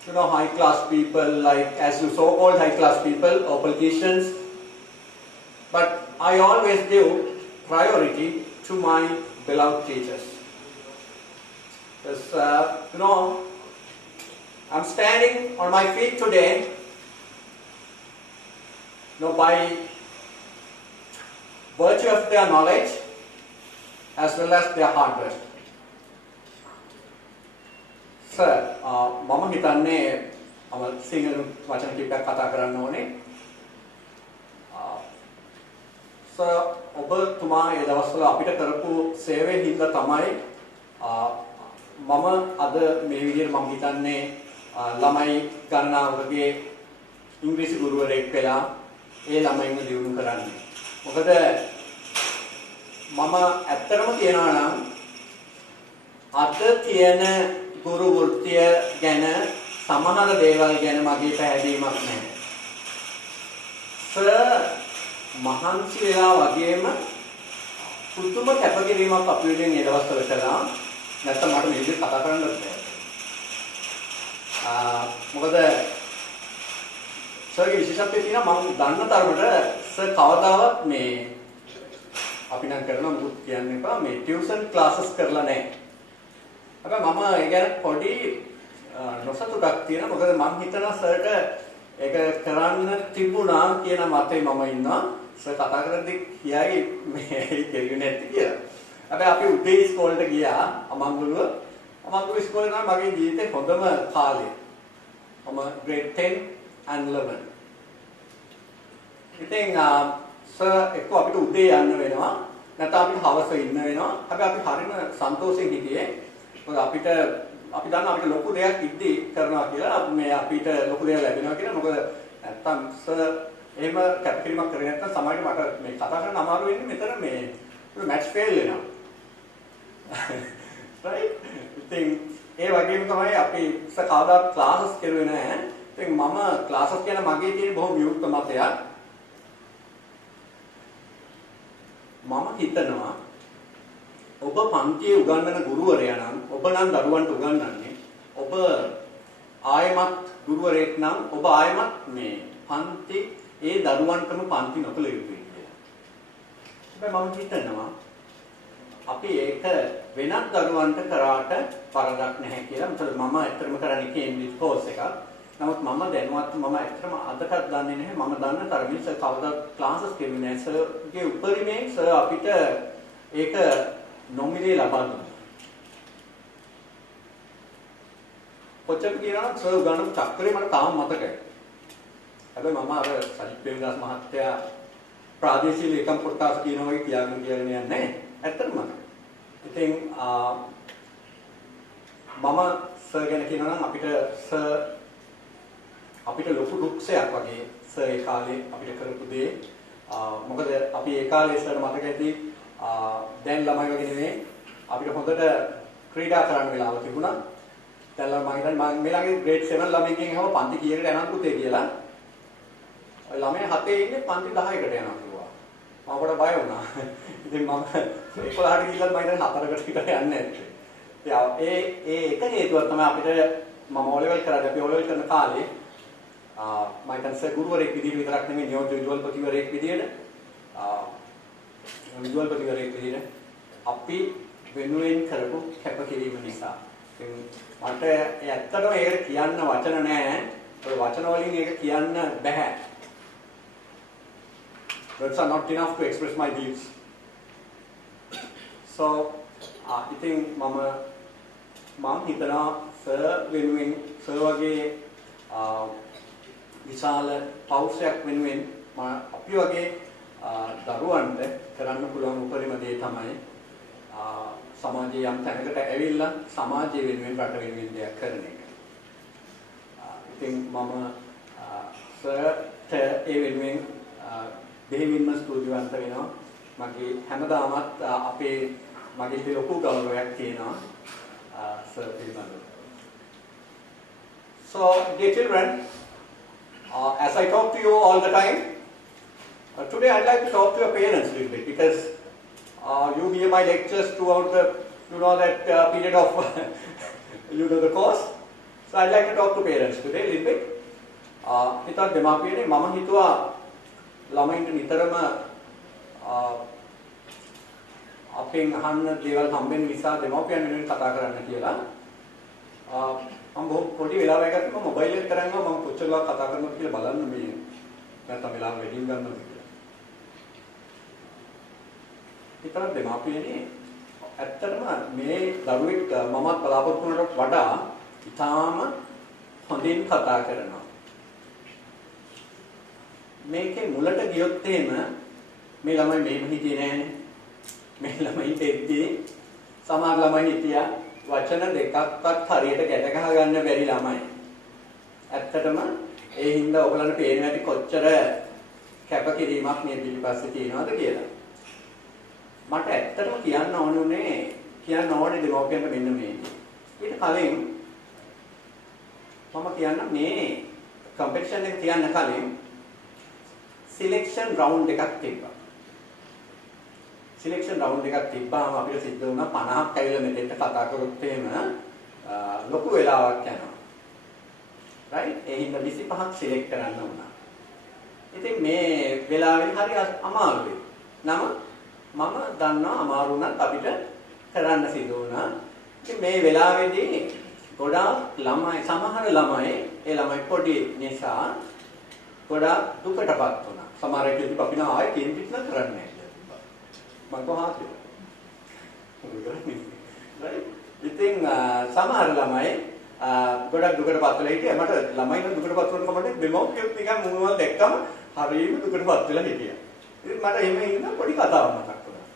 high-class people, like as you so-called high-class people or politicians, but I always give priority to my beloved teachers. Because, I'm standing on my feet today, by virtue of their knowledge as well as their hard work. Sir, මම හිතන්නේ සිංහල වචන කිහිපයක් කතා කරන්න ඕනේ. Sir, ඔබතුමා ඒ දවස්වල අපිට කරපු සේවය හින්දා තමයි මම අද මේ විදිහට මම හිතන්නේ ළමයි ගණනාවකගේ ඉංග්‍රීසි ගුරුවරයෙක් වෙලා ඒ ළමයින්ව දියුණු කරන්නේ. මොකද මම ඇත්තටම කියනවා නම් අද තියෙන ගුරු වෘත්තිය ගැන සමහර දේවල් ගැන මගේ පැහැදීමක් නැහැ. සර් මහන්සි වෙලා වගේම පුදුම කැපකිරීමක් අපි වෙනුවෙන් ඒ දවස්වල කළා. නැත්නම් මට මේ විදිහට කතා කරන්නත් බැහැ. මොකද සර්ගේ විශේෂත්වය තියෙනවා මම දන්න තරමට සර් කවදාවත් මේ අපි නම් කරන මුකුත් කියන්න එපා මේ ටියුෂන් ක්ලාසස් කරලා නැහැ. හැබැයි මම ඒ ගැන පොඩි නොසතුටක් තියෙනවා. මොකද මම හිතනවා සර්ට ඒක කරන්න තිබුණා කියන මතේ මම ඉන්නවා. සර් කතා කරද්දී කියාගේ මේ කෙරුවේ නැති කියලා. හැබැයි අපි උදේ ඉස්කෝලේට ගියා අමංගලුව ඉස්කෝලේ තමයි මගේ ජීවිතේ හොඳම කාලය. මම grade 10 and 11. ඉතින් සර් එක්ක අපිට උදේ යන්න වෙනවා. නැත්නම් අපිට හවස ඉන්න වෙනවා. හැබැයි අපි හරිම සන්තෝෂෙන් හිටියේ. මොකද අපි දන්නා අපිට ලොකු දෙයක් ඉද්දී කරනවා කියලා මේ අපිට ලොකු දෙයක් ලැබෙනවා කියලා. මොකද නැත්තම් සර් එහෙම කැපකිරීමක් කරේ නැත්නම් සමහරවිට මට මේ කතා කරන්න අමාරු වෙන්නේ මෙතන මේ මැච් ෆේල් වෙනවා. right? ඉතින් ඒ වගේම තමයි අපි කවදාවත් ක්ලාසස් කරුවේ නැහැ. ඉතින් මම ක්ලාසස් කියන මගේ තියෙන බොහොම විවෘත මතයක්. මම හිතනවා ඔබ ඔබ පන්තියේ උගන්වන ගුරුවරයා නම් ඔබ නම් දරුවන්ට උගන්වන්නේ ඔබ ආයමත් ගුරුවරයෙක් නම් ඔබ ආයමත් මේ පන්ති ඒ දරුවන්ටම පන්ති නොකළ යුතුයි කියලා. හැබැයි මම හිතනවා අපි ඒක වෙනත් දරුවන්ට කරාට වරදක් නැහැ කියලා. මොකද මම ඇත්තටම කරන්නේ කේම්බ්‍රිජ් කෝස් එකක්. නමුත් මම දැනුවත් මම ඇත්තටම අදටත් දන්නේ නැහැ. මම දන්න තරමින් සර් කවදා ක්ලාසස් කෙරුවේ නැහැ. සර්ගේ උපරිමයෙන් සර් අපිට ඒක නොමිලේ ලබා දුන්නා. කොච්චර කියනවා සර් ගණන් චක්‍රේ මට තාම මතකයි. හැබැයි මම අර සජිත් ප්‍රේමදාස මහත්තයා ප්‍රාදේශීය ලේකම් කොටස් කියනවා වගේ කියාගෙන යන්නේ නැහැ. ඇත්තටම ඉතින් මම සර් ගැන කියනවා නම් අපිට ලොකු දුක්සයක් වගේ සර් ඒ කාලේ අපිට කරපු දේ මොකද අපි ඒ කාලේ සර් මතක ඇති දැන් ළමයි වගේ නෙමෙයි අපිට හොඳට ක්‍රීඩා කරන්න වෙලාව තිබුණා. දැන් ළමයි හිතන්නේ මම මෙලගේ ග්‍රේඩ් 7 ළමයින්ගෙන් අහව පන්ති කීයකට යනවද පුතේ කියලා. ඔය ළමයි 7 ඉන්නේ පන්ති 10කට යනවා කිව්වා. මම පොඩ බය වුණා. ඉතින් මම 11ට ගිහිල්ලා මම හිතන්නේ 4කට විතර යන්නේ නැත්තේ. ඒ එක හේතුවක් තමයි අපිට මම O-level කරාද අපි O-level කරන කාලේ මම හිතන්නේ ගුරුවරයෙක් විදිහට විතරක් නෙමෙයි නියෝජ්‍ය විදුහල්පතිවරයෙක් විදිහට විදුහල්පතිවරයෙක් විදිහට අපි වෙනුවෙන් කරපු කැපකිරීම නිසා මට ඇත්තටම ඒකට කියන්න වචන නැහැ. ඔය වචන වලින් ඒක කියන්න බෑ. Words are not enough to express my views. So ඉතින් මම හිතනවා සර් වෙනුවෙන් සර් වගේ විශාල පෞරුෂයක් වෙනුවෙන් අපි වගේ දරුවන්ට කරන්න පුළුවන් උපරිම දේ තමයි සමාජයේ යම් තැනකට ඇවිල්ලා සමාජය වෙනුවෙන් රට වෙනුවෙන් දෙයක් කරන එක. ඉතින් මම සර්ට ඒ වෙනුවෙන් දෙහිවින්ම ස්තුතිවන්ත වෙනවා. මගේ හැමදාමත් මගේ ලොකු ගෞරවයක් තියෙනවා සර් පිළිබඳව. So dear children, as I talk to you all the time, today I'd like to talk to your parents a little bit because you hear my lectures throughout the period of the course. So I'd like to talk to parents today a little bit. හිතවත් දෙමාපියනේ මම හිතුවා ළමයින්ට නිතරම අපෙන් අහන්න දේවල් හම්බෙන්න නිසා දෙමාපියන් වෙනුවෙන් කතා කරන්න කියලා. මම බොහොම පොඩි වෙලාවක ගත්තා මම මොබයිල් එක කරගෙන මම කොච්චර වෙලාවක් කතා කරනවද කියලා බලන්න මේ නැත්තම් වෙලාව වැඩිම ගන්නවද කියලා. විතරක් දෙමාපියනේ ඇත්තටම මේ දරුවෙක් මමත් බලාපොරොත්තු වුණාට වඩා ඉතාම හොඳින් කතා කරනවා. මේකේ මුලට ගියොත් එහෙම මේ ළමයි මෙහෙම හිටියේ නෑනේ. මේ ළමයි දෙද්දී සමහර ළමයි හිටියා වචන දෙකක්වත් හරියට ගැට ගහ ගන්න බැරි ළමයි. ඇත්තටම ඒ හින්දා ඔයගලන්ට පේනවා ඇති කොච්චර කැපකිරීමක් මේ පිළිපස්සේ තියෙනවද කියලා. මට ඇත්තටම කියන්න ඕනේ දෙමව්පියන්ට මෙන්න මේ. ඊට කලින් මම කියන්න මේ කම්පිටිෂන් එක තියන්න කලින් සිලෙක්ෂන් රවුන්ඩ් එකක් තිබ්බා. සිලෙක්ෂන් රවුන්ඩ් එකක් තිබ්බාම අපිට සිද්ධ වුණා 50ක් ඇවිල්ලා මෙතෙන්ට කතා කරොත් එහෙම ලොකු වෙලාවක් යනවා. right? ඒ හින්දා 25ක් සිලෙක්ට් කරන්න වුණා. ඉතින් මේ වෙලාවෙන් හරි අමාරුයි. මම දන්නවා අමාරු වුණත් අපිට කරන්න සිදු වුණා. ඉතින් මේ වෙලාවේදී ගොඩාක් ළමයි සමහර ළමයි ඒ ළමයි පොඩි නිසා ගොඩාක් දුකටපත් වුණා. සමහර කෙනෙක් අපි නා ආයේ කේන්ද්‍රිත කරන්නේ නැහැ. මම කොහොමද? ඉතින් සමහර ළමයි ගොඩක් දුකටපත් වෙලා හිටියා. මට ළමයින් දුකටපත් වුණ කමට දෙමව්පියොත් නිකන් මුණවල් දැක්කම හරියම දුකටපත් වෙලා හිටියා. ඉතින් මට එහෙම ඉන්න පොඩි කතාවක් මතක් වුණා.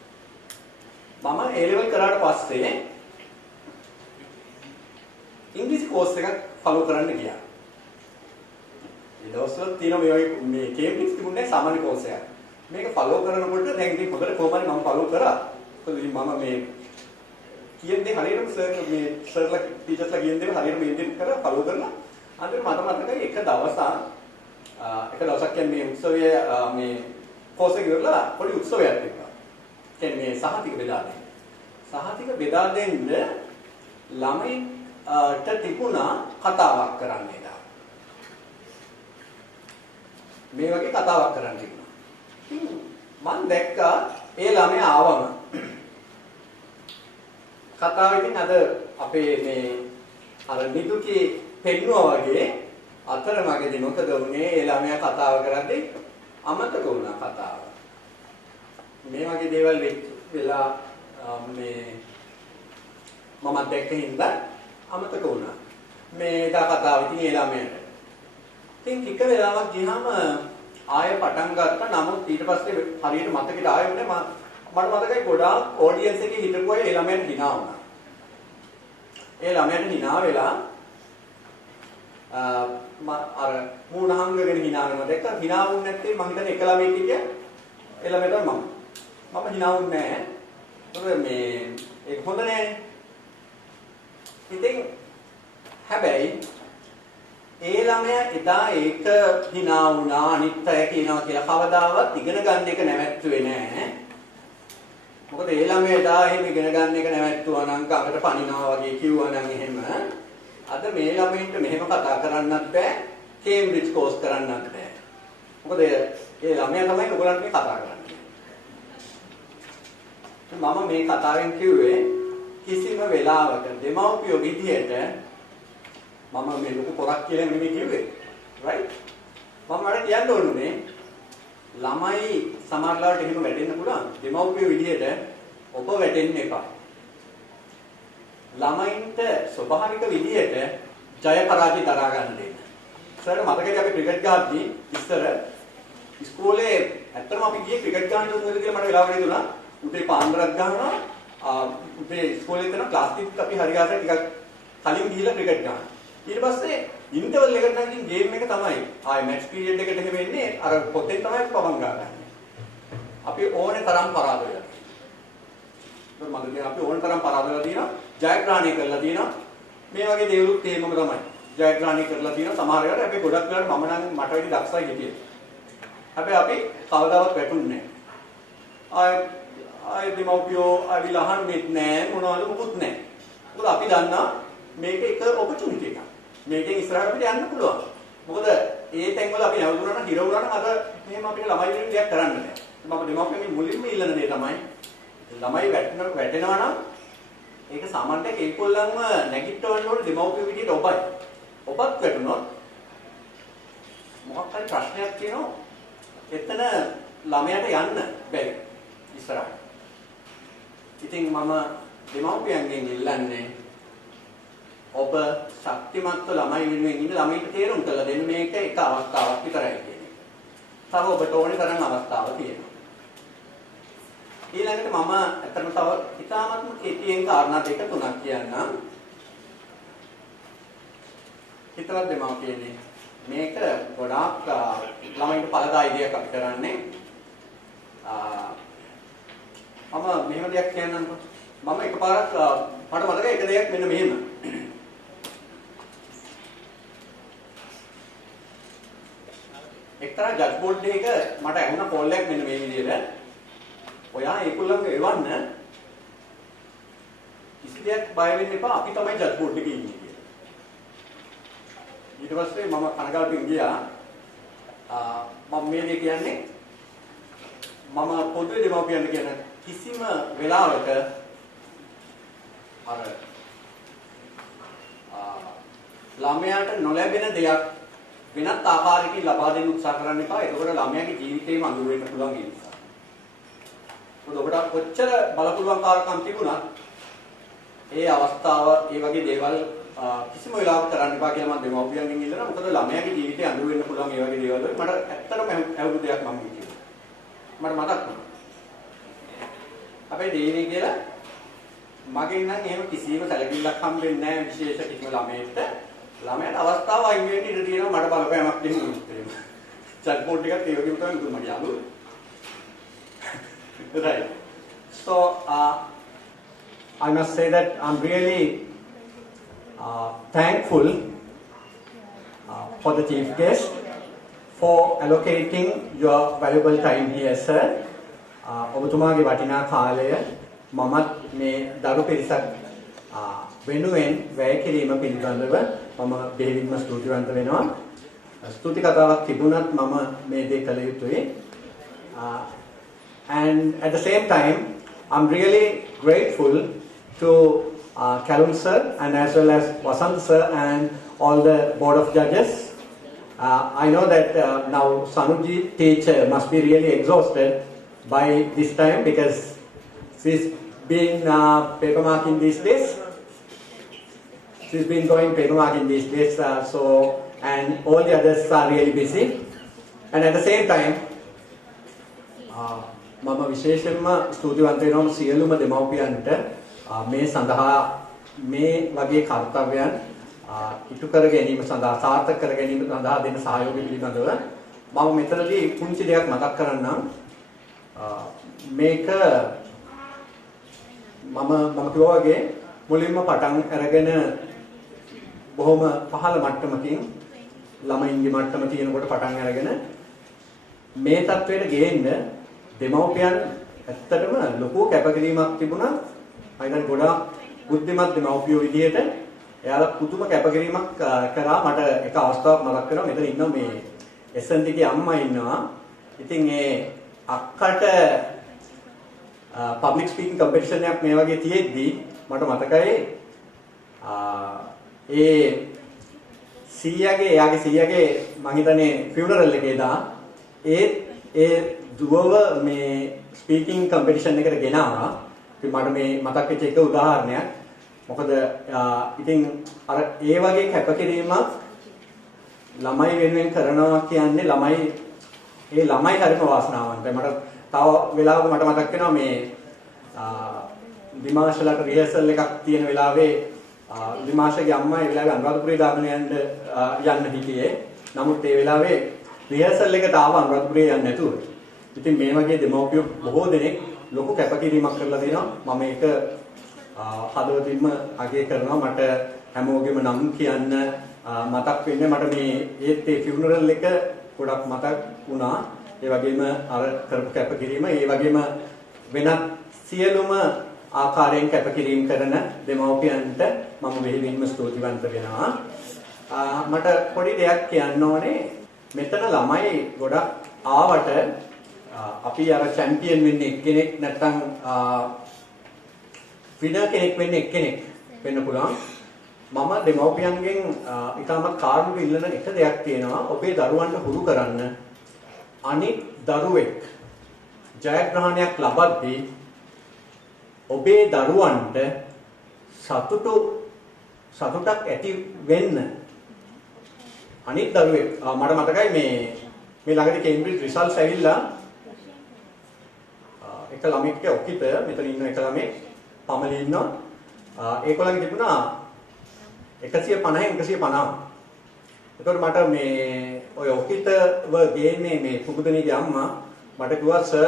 මම A level කරාට පස්සේ ඉංග්‍රීසි කෝස් එකක් ෆලෝ කරන්න ගියා. ඒ දවස්වල තියෙන මේ කේම්බ්‍රිජ් තිබුණේ සාමාන්‍ය කෝස් එකක්. මේක ෆලෝ කරනකොට දැන් ඉතින් හොඳට කොහොමද මම ෆලෝ කරා. මොකද ඉතින් මම මේ කියන්නේ හරියටම සර්ලා ටීචර්ස්ලා කියන දේ හරියටම ඉන්දියන් කරලා ෆලෝ කරලා අන්තිමට මට මතකයි එක දවසක් කියන්නේ මේ උත්සවයේ මේ කෝස් එක ඉවරලා පොඩි උත්සවයක් තිබ්බා. කියන්නේ මේ සහතික බෙදාගෙන. සහතික බෙදා දෙන්න ළමයිට තිබුණා කතාවක් කරන්න එදා. මේ වගේ කතාවක් කරන්න තිබුණා. මම දැක්කා ඒ ළමයා ආවම කතාව ඉතින් අද අපේ මේ අර නිදුකේ පෙන්නුවා වගේ අතරමඟදී මොකද වුනේ ඒ ළමයා කතාව කරද්දී අමතක වුණා කතාව. මේ වගේ දේවල් වෙලා මේ මම දැක්ක හින්දා අමතක වුණා. මේ දා කතාව ඉතින් ඒ ළමයාට. ඉතින් ටික වෙලාවක් ගියාම ආයෙ පටන් ගත්තා. නමුත් ඊට පස්සේ හරියට මතකෙට ආයෙ උනේ මට මතකයි ගොඩාක් ඔඩියන්ස් එකේ හිටපු අය ඒ ළමයාට hina වුණා. ඒ ළමයාට hina වෙලා අර මූණ හංගගෙන hina වෙනවා දැක්ක. hina වුනේ නැත්තේ මං හිතන්නේ එක ළමෙක් හිටියා. ඒ ළමයාට මම hina වුනේ නැහැ. මොකද මේ ඒක හොඳ නෑනේ. ඉතින් හැබැයි ඒ ළමයා එදා ඒක hina වුණා අනිත් අය කියනවා කියලා කවදාවත් ඉගෙන ගන්න එක නැවැත්තුවේ නෑ. මොකද ඒ ළමයා එදා එහෙම ඉගෙන ගන්න එක නැවැත්තුවා නම් කකට පනිනවා වගේ කිව්වා නම් එහෙම අද මේ ළමයින්ට මෙහෙම කතා කරන්නත් බෑ කේම්බ්‍රිජ් කෝස් කරන්නත් බෑ. මොකද ඒ ළමයා තමයි ඔයගොල්ලන්ට මේ කතා කරන්නේ. මම මේ කතාවෙන් කිව්වේ කිසිම වෙලාවක දෙමව්පියෝ විදියට මම මේ ලොකු පොරක් කියලා නෙමෙයි කිව්වේ. right? මම වල කියන්න ඕනේ ළමයි සමහරවිට එහෙම වැටෙන්න පුළුවන්. දෙමව්පියෝ විදියට ඔබ වැටෙන්න එපා. ළමයින්ට ස්වභාවික විදියට ජය පරාජය දරා ගන්න දෙන්න. සර් මතකයි අපි ක්‍රිකට් ගහද්දී ඉස්සර ඉස්කෝලේ ඇත්තටම අපි ගියේ ක්‍රිකට් ගහන්න උදේට කියලා මට වෙලාව නේදුණා. උදේ පාන්දරක් ගහනවා. උදේ ඉස්කෝලේ කරන ක්ලාස් ටික අපි හරියට ටිකක් කලින් ගිහිල්ලා ක්‍රිකට් ගහනවා. ඊට පස්සේ ඉන්ටර්වල් එකට නම් ඉතින් ගේම් එක තමයි. ආයේ මැච් පීරියඩ් එකට එහෙම වෙන්නේ අර පොතෙන් තමයි පවන් ගන්නන්නේ. අපි ඕනේ තරම් පරාද වෙලා. මම කියන්නේ අපි ඕනේ තරම් පරාද වෙලා තියෙනවා. ජයග්‍රහණය කරලා තියෙනවා. මේ වගේ දේවලුත් තේමම තමයි. ජයග්‍රහණය කරලා තියෙනවා. සමහර වෙලාවට අපි ගොඩක් වෙලාවට මම නම් මට වැඩි දක්ෂයි හිටියේ. හැබැයි අපි කවදාවත් වැටුන්නේ නැහැ. ආයේ දෙමව්පියෝ ආවිලා අහන්නෙත් නැහැ මොනවද මොකුත් නැහැ. මොකද අපි දන්නා මේක එක ඔපචුනිටි එකක්. මේකෙන් ඉස්සරහට අපිට යන්න පුළුවන්. මොකද ඒ තැන්වල අපි නැවතුණා නම් හිර වුණා නම් අද මෙහෙම අපිට ළමයි වෙන දෙයක් කරන්න බෑ. මම දෙමව්පියන්ගේ මුලින්ම ඉල්ලන දේ තමයි ළමයි වැටෙනවා නම් ඒක සාමාන්‍යයෙන් ඒගොල්ලන්ම නැගිටවන්න ඕනේ දෙමව්පිය විදියට ඔබයි. ඔබත් වැටුණොත් මොකක් හරි ප්‍රශ්නයක් තියෙනවා. එතන ළමයාට යන්න බැරි ඉස්සරහට. ඉතින් මම දෙමව්පියන්ගෙන් ඉල්ලන්නේ ඔබ ශක්තිමත්ව ළමයි වෙනුවෙන් ඉන්න ළමයිට තේරුම් කරලා දෙන්න මේක එක අවස්ථාවක් විතරයි කියන එක. තව ඔබට ඕනේ තරම් අවස්ථාවක් තියෙනවා. ඊළඟට මම අතන තව ඉතාමත්ම කෙටියෙන් කාරණා දෙක තුනක් කියන්නම්. හිතවත් දෙමව්පියනේ මේක ගොඩාක් ළමයින්ට ඵලදායී දෙයක් අපි කරන්නේ. මම මෙහෙම දෙයක් කියන්නම්කෝ. මම එකපාරක් මට මතකයි එක දෙයක් මෙන්න මෙහෙම. එක්තරා ජජ් බෝඩ් එකක මට ඇහුණ කෝල් එකක් මෙන්න මේ විදිහට. ඔයා ඒගොල්ලන්ව එවන්න කිසි දෙයක් බය වෙන්න එපා අපි තමයි ජජ් බෝඩ් එකේ ඉන්නේ කියලා. ඊට පස්සේ මම කනගාටුවෙන් ගියා. මම මේ දේ කියන්නේ මම පොදුවේ දෙමව්පියන්ට කියන කිසිම වෙලාවක අර ළමයාට නොලැබෙන දෙයක් වෙනත් ආකාරයකින් ලබා දෙන්න උත්සාහ කරන්න එපා. එතකොට ළමයාගේ ජීවිතේම අඳුර වෙන්න පුළුවන් ඒ නිසා. මොකද ඔබට කොච්චර බලපුලුවන්කාරකම් තිබුණත් ඒ අවස්ථාව ඒ වගේ දේවල් කිසිම වෙලාවක කරන්න එපා කියලා මම දෙමව්පියන්ගෙන් ඉල්ලනවා. මොකද ළමයාගේ ජීවිතේ අඳුර වෙන්න පුළුවන් ඒ වගේ දේවල් වල මට ඇත්තටම ඇහුණු දෙයක් මම කිව්වා. මට මතක් වුණා. අපේ දේවී කියලා මගෙන් නම් එහෙම කිසිම සැලකිල්ලක් හම්බෙන්නේ නැහැ විශේෂ කිසිම ළමයෙක්ට. ළමයාට අවස්ථාව අයින් වෙන්න ඉඩ තියෙනවා මට බලපෑමක් දෙන්න උත්තේම. චැට් බෝඩ් එකත් ඒ වගේම තමයි දුන්නා මගේ යාළුවෝ. Right. So I must say that I'm really thankful for the chief guest for allocating your valuable time here, sir. ඔබතුමාගේ වටිනා කාලය මමත් මේ දරු පිරිසක් වෙනුවෙන් වැය කිරීම පිළිබඳව මම බෙහෙවින්ම ස්තුතිවන්ත වෙනවා. ස්තුති කතාවක් තිබුණත් මම මේ දේ කළ යුතුයි. And at the same time, I'm really grateful to Kalun sir and as well as Vasant sir and all the board of judges. I know that now Sanuji teacher must be really exhausted by this time because she's been paper marking these days. She's been going paper marking these days, and all the others are really busy. And at the same time, මම විශේෂයෙන්ම ස්තුතිවන්ත වෙනවා සියලුම දෙමව්පියන්ට මේ සඳහා මේ වගේ කර්තව්‍යයන් ඉටු කර ගැනීම සඳහා සාර්ථක කර ගැනීම සඳහා දෙන සහයෝගය පිළිබඳව මම මෙතනදී පුංචි දෙයක් මතක් කරන්නම්. මේක මම කිව්වා වගේ මුලින්ම පටන් අරගෙන බොහොම පහළ මට්ටමකින් ළමයින්ගේ මට්ටම තියෙනකොට පටන් අරගෙන මේ තත්වයට ගේන්න දෙමව්පියන් ඇත්තටම ලොකු කැපකිරීමක් තිබුණා. මම හිතන්නේ ගොඩාක් බුද්ධිමත් දෙමව්පියෝ විදිහට එයාලා පුදුම කැපකිරීමක් කරා. මට එක අවස්ථාවක් මතක් වෙනවා. මෙතන ඉන්න මේ SND ගේ අම්මා ඉන්නවා. ඉතින් ඒ අක්කට පබ්ලික් ස්පීකින් කම්පිටිෂන් එකක් මේ වගේ තියෙද්දි මට මතකයි ඒ එයාගේ සීයාගේ මං හිතන්නේ ෆියුනරල් එකේ දා ඒ දුවව මේ ස්පීකින් කම්පිටිෂන් එකට ගෙනාවා. ඉතින් මට මේ මතක් වෙච්ච එක උදාහරණයක්. මොකද ඉතින් අර ඒ වගේ කැපකිරීමක් ළමයි වෙනුවෙන් කරනවා කියන්නේ ළමයි හරිම වාසනාවන්තයි. මට තව වෙලාවක මට මතක් වෙනවා මේ දිමාෂලට රිහර්සල් එකක් තියෙන වෙලාවේ දිමාෂගේ අම්මා ඒ වෙලාවේ අනුරාධපුරේ දාගෙන යන්න හිටියේ. නමුත් ඒ වෙලාවේ රිහර්සල් එකට ආව අනුරාධපුරේ යන්නේ නැතුව. ඉතින් මේ වගේ දෙමව්පියෝ බොහෝ දෙනෙක් ලොකු කැපකිරීමක් කරලා දෙනවා. මම ඒක හදවතින්ම අගය කරනවා. මට හැමෝගෙම නම් කියන්න මතක් වෙන්නේ මට මේ ඒ ෆියුනරල් එක ගොඩක් මතක් වුණා. ඒ වගේම අර කරපු කැපකිරීම ඒ වගේම වෙනත් සියලුම ආකාරයෙන් කැපකිරීම කරන දෙමව්පියන්ට මම බෙහෙවින්ම ස්තුතිවන්ත වෙනවා. මට පොඩි දෙයක් කියන්න ඕනේ. මෙතන ළමයි ගොඩක් ආවට අපි අර චැම්පියන් වෙන්නේ එක්කෙනෙක් නැත්නම් විනර් කෙනෙක් වෙන්නේ එක්කෙනෙක් වෙන්න පුළුවන්. මම දෙමව්පියන්ගෙන් ඉතාමත් කාරුණික ඉල්ලන එක දෙයක් තියෙනවා. ඔබේ දරුවන්ට හුරු කරන්න අනිත් දරුවෙක් ජයග්‍රහණයක් ලබද්දී ඔබේ දරුවන්ට සතුටක් ඇති වෙන්න අනිත් දරුවෙක් මට මතකයි මේ ළඟදී කේම්බ්‍රිජ් රිසල්ට්ස් ඇවිල්ලා එක ළමෙක්ට ඔකිත මෙතන ඉන්න එක ළමෙක් පමලි ඉන්නවා. ඒගොල්ලන්ගේ තිබුණා 150 150. ඒතකොට මට මේ ඔය ඔකිතව ගේන්නේ මේ පුබුදනීගේ අම්මා මට කිව්වා සර්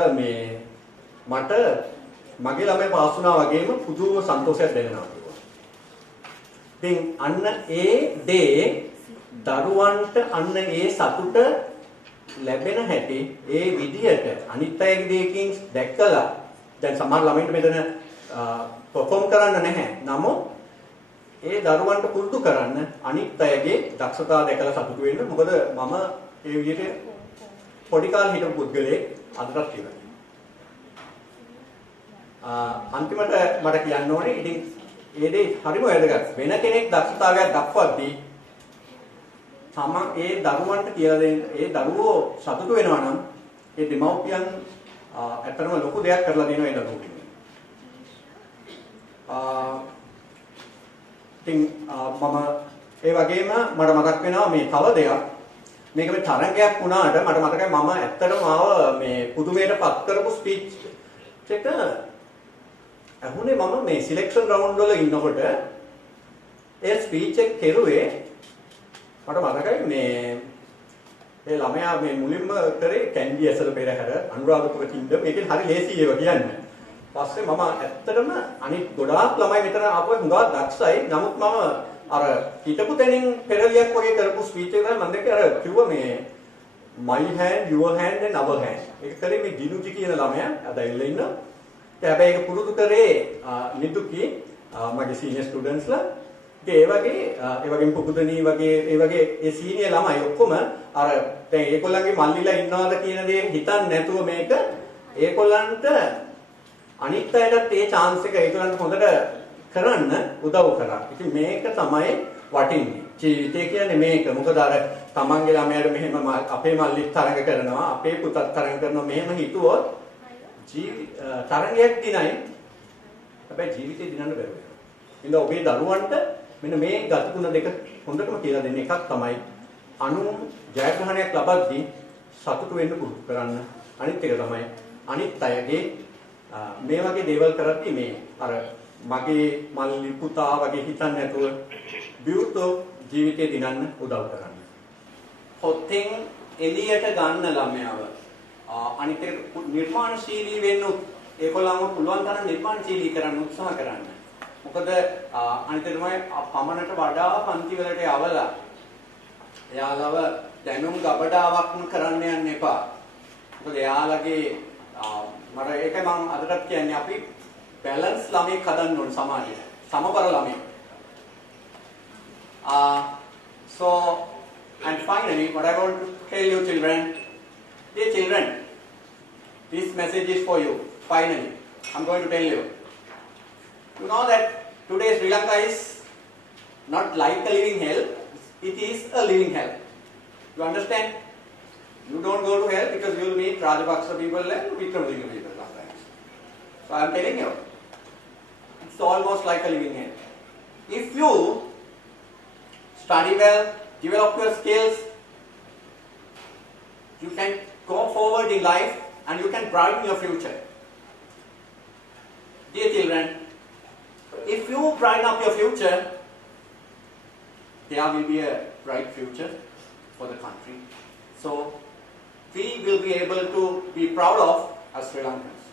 මට මගේ ළමයා පාස් වුණා වගේම පුදුම සන්තෝෂයක් දැනෙනවා කිව්වා. ඉතින් අන්න ඒ දේ දරුවන්ට අන්න ඒ සතුට ලැබෙන හැටි ඒ විදිහට අනිත් අයගේ දෙයකින් දැක්කලා දැන් සමහර ළමයින්ට මෙතන පර්ෆෝම් කරන්න නැහැ. නමුත් ඒ දරුවන්ට පුරුදු කරන්න අනිත් අයගේ දක්ෂතා දැකලා සතුටු වෙන්න. මොකද මම ඒ විදිහට පොඩි කාලේ හිටපු පුද්ගලයෙක් අදටත් ඉන්නවා. අන්තිමට මට කියන්න ඕනේ ඉතින් ඒ දේ හරිම වැදගත්. වෙන කෙනෙක් දක්ෂතාවයක් දක්වද්දී ඒ දරුවන්ට කියලා දෙන්න ඒ දරුවෝ සතුටු වෙනවා නම් ඒ දෙමව්පියන් ඇත්තටම ලොකු දෙයක් කරලා දෙනවා ඒ දරුවෝ. ඉතින් මම ඒ වගේම මට මතක් වෙනවා මේ තව දෙයක්. මේක මේ තරංගයක් වුණාට මට මතකයි මම ඇත්තටම ආව මේ පුදුමයටපත් කරපු ස්පීච් එක අහුනේ මම මේ සිලෙක්ෂන් රවුන්ඩ් වල ඉන්නකොට ඒ ස්පීච් එක කෙරුවේ මට මතකයි මේ ළමයා මේ මුලින්ම කරේ කැන්ඩි ඇසල පෙරහැර අනුරාධපුර කින්ඩම් මේකෙන් හරි ලේසි ඒවා කියන්නේ. පස්සේ මම ඇත්තටම අනිත් ගොඩාක් ළමයි මෙතන ආපුවා හුඟා දක්ෂයි. නමුත් මම අර හිටපු තැනින් පෙරලියක් වගේ කරපු ස්පීච් එක මම දැක්කේ අර කිව්වා මේ my hand your hand and our hand. ඒක කරේ මේ දිනුජි කියන ළමයා අද ඉල්ල ඉන්නවා. හැබැයි ඒක පුරුදු කරේ නිදුකි මගේ සීනියර් ස්ටුඩන්ට්ස්ලා. ඒ වගේම පුබුදනී වගේ ඒ වගේ ඒ සීනියර් ළමයි ඔක්කොම අර දැන් ඒගොල්ලන්ගේ මල්ලිලා ඉන්නවද කියන දේ හිතන්නේ නැතුව මේක ඒගොල්ලන්ට අනිත් අයටත් ඒ chance එක ඒගොල්ලන්ට හොඳට කරන්න උදව් කරා. ඉතින් මේක තමයි වටින්නේ. ජීවිතය කියන්නේ මේක. මොකද අර තමන්ගේ ළමයාට මෙහෙම අපේ මල්ලිත් තරඟ කරනවා, අපේ පුතත් තරඟ කරනවා මෙහෙම හිතුවොත් තරඟයක් දිනයි. හැබැයි ජීවිතේ දිනන්න බැහැ. ඉතින් ඔබේ දරුවන්ට මෙන්න මේ ගතිගුණ දෙක හොඳටම කියලා දෙන්න. එකක් තමයි අනු ජයග්‍රහණයක් ලබද්දී සතුටු වෙන්න පුරුදු කරන්න. අනිත් එක තමයි අනිත් අයගේ මේ වගේ දේවල් කරද්දී මේ අර මගේ මල්ලි පුතා වගේ හිතන්නේ නැතුව විවෘතව ජීවිතේ දිනන්න උදව් කරන්න. හොතෙන් එළියට ගන්න ළමයාව. අනිත් එක නිර්මාණශීලී වෙන්න ඒගොල්ලන්ව පුළුවන් තරම් නිර්මාණශීලී කරන්න උත්සාහ කරන්න. මොකද අනිත් එක තමයි පමණට වඩා පන්ති වලට යවලා එයාලව දැනුම් ගබඩාවක්ම කරන්න යන්න එපා. මොකද එයාලගේ මට ඒක මම අදටත් කියන්නේ අපි බැලන්ස් ළමෙක් හදන්න ඕන සමාජයේ. සමබර ළමෙක්. So and finally what I want to tell you children, dear children, this message is for you. Finally, I'm going to tell you. You know that today Sri Lanka is not like a living hell, it is a living hell. You understand? You don't go to hell because you will meet Rajapaksa people and Vikramadinga people sometimes. So I am telling you, it's almost like a living hell. If you study well, develop your skills, you can go forward in life and you can brighten your future. Dear children, if you brighten up your future, there will be a bright future for the country. So we will be able to be proud of as Sri Lankans.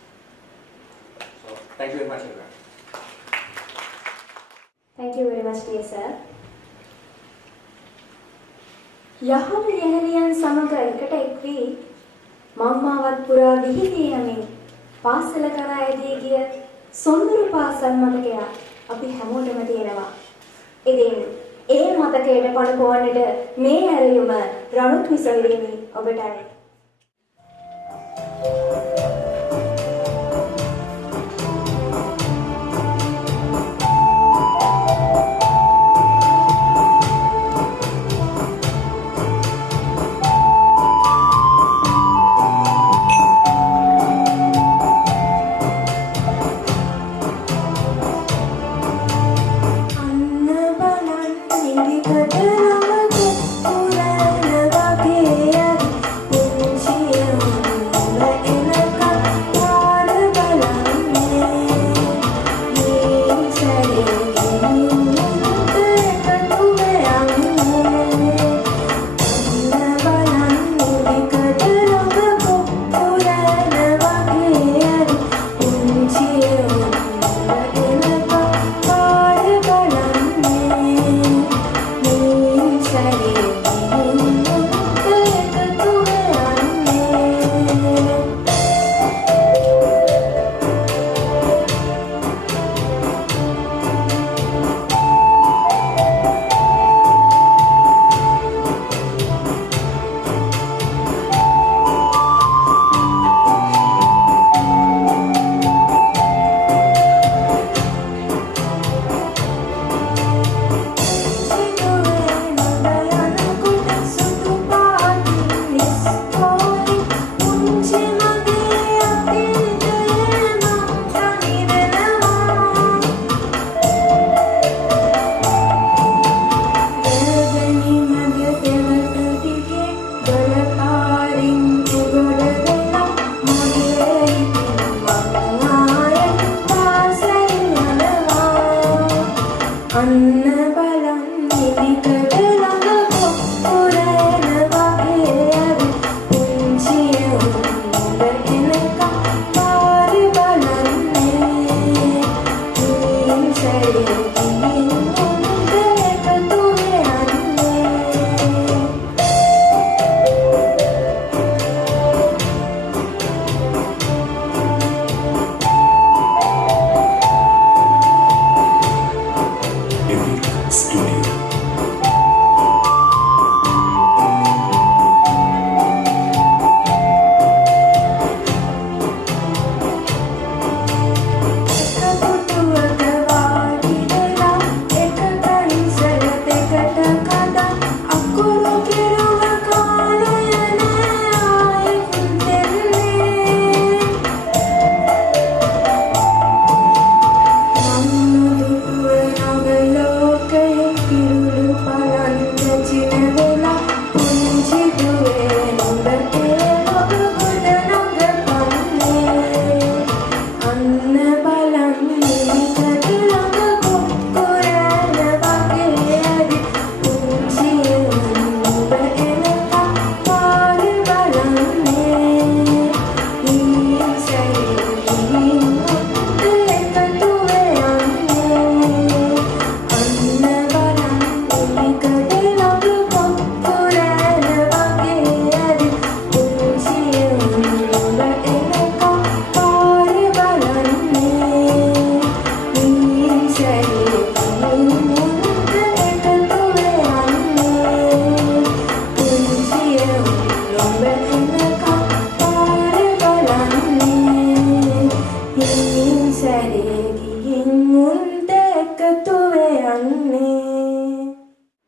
So thank you very much everyone. Thank you very much, dear sir. යහළු යහලියන් සමග එකට එක් වී මම්මාවත් පුරා විහිදී යමින් පාසල කරා ඇදී ගිය සොඳුරු පාසල් මතකයක් අපි හැමෝටම තියෙනවා. ඉතින් ඒ මතකයට පණ පොවන්නට මේ ඇරයුම රණුත් විසවිලිමි ඔබටයි. In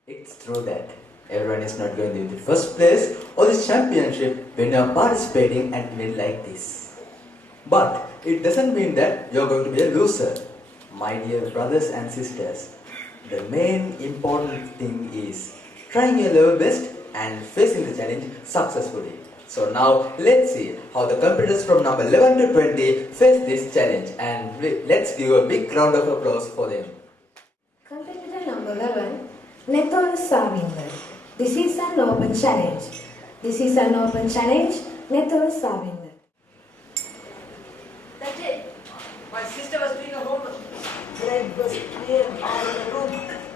It's true that everyone is not going to win the first place or the championship when you are participating and win like this. But it doesn't mean that you're going to be a loser. My dear brothers and sisters, the main important thing is trying your level best and facing the challenge successfully. So now let's see how the competitors from number 11 to 20 face this challenge, and let's give a big round of applause for them. Competitor number 11, Nethol Savinder. This is an open challenge. This is an open challenge, Nethol Savinder. That day, my sister was doing a homework. Bread was clear out of the room.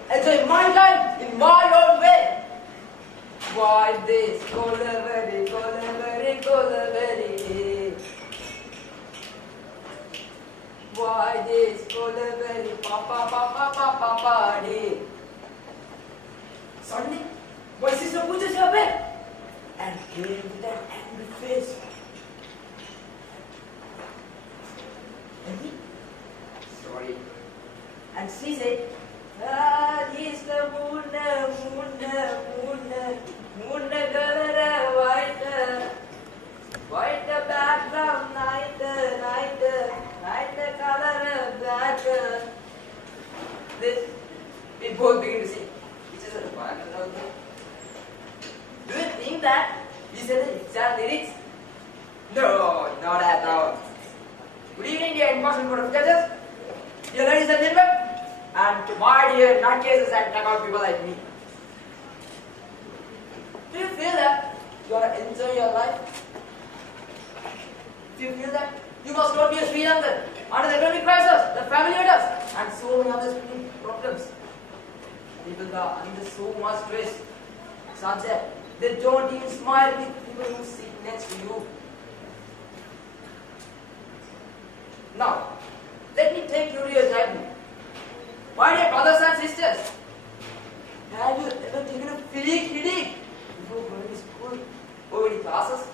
Enjoy my time in my own way. Why this? Kolaveri, kolaveri, kolaveri. Why this? Kolaveri, papa, papa, papa, party. Suddenly, my sister pushes her bed and came with an angry face. Sorry. And she said, is the moon, color white background, night color black. This, we both begin to sing. Which is a background. Do you think that we said the exact lyrics? No, not at all. Good evening, dear important board of judges, dear ladies and gentlemen, and to my dear nutcases and knockout people like me. Do you feel that you are enjoying your life? Do you feel that you must not be a Sri Lankan under the economic crisis, the family matters, and so many other problems? People are under so much stress, such that they don't even smile with people who sit next to you. Now, let me take you to your childhood. My dear brothers and sisters, have you ever taken a physics headache before going to school or any classes?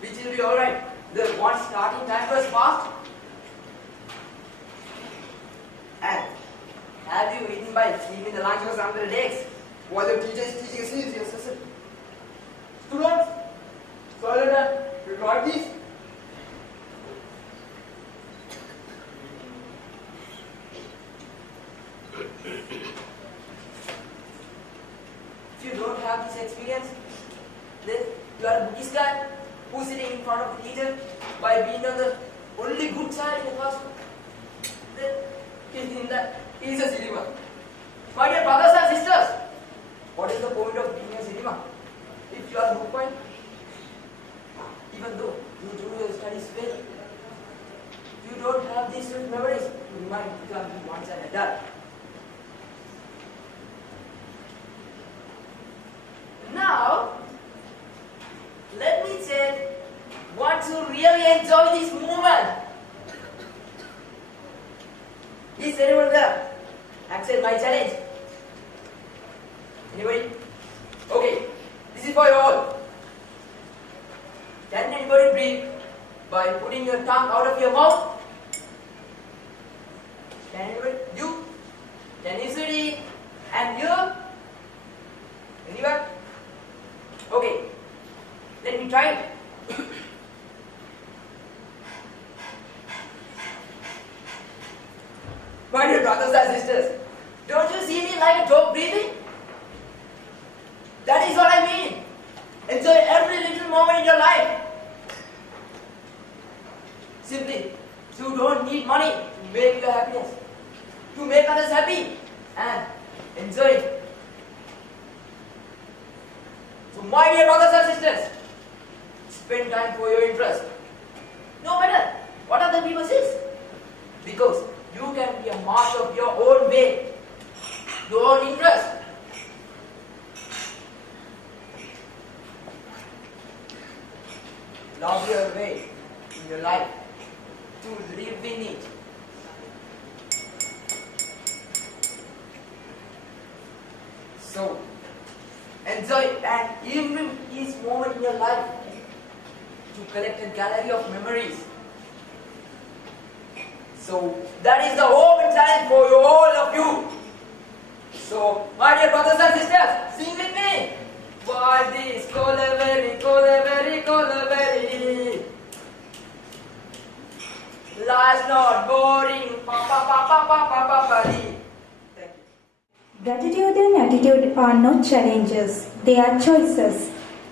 Which will be alright. The one starting time was fast. And have you eaten by sleeping the lunches under the decks while the teacher is teaching a serious lesson? Students, silent and record these. If you don't have this experience, then you are a Buddhist guy who is sitting in front of the teacher by being on the only good child in the classroom. Then he is in that he is a silly one. My dear brothers and sisters, what is the point of being a silly one? If you are good point, even though you do your studies well, you don't have these sweet memories to remind you to be once an adult. Now, let me check what to really enjoy this moment. Is anyone there? Accept my challenge. Anybody? Okay, this is for you all. Can anybody breathe by putting your tongue out of your mouth? Can anybody? You? Can you see? And you? Okay, let me try it. My dear brothers and sisters, don't you see me like a dog breathing? That is what I mean. Enjoy every little moment in your life. Simply, you don't need money to make your happiness, to make others happy, and enjoy it. So my dear brothers and sisters, spend time for your interest. No matter what other people says, because you can be a master of your own way, your own interest. Love your way in your life, to live in it. So, enjoy and every each moment in your life to collect a gallery of memories. So, that is the open challenge for you, all of you. So, my dear brothers and sisters, sing with me. What is Kolaveri, Kolaveri, Kolaveri? Life's not boring. Pa pa pa pa pa pa pa pa. Gratitude and attitude are not challenges, they are choices.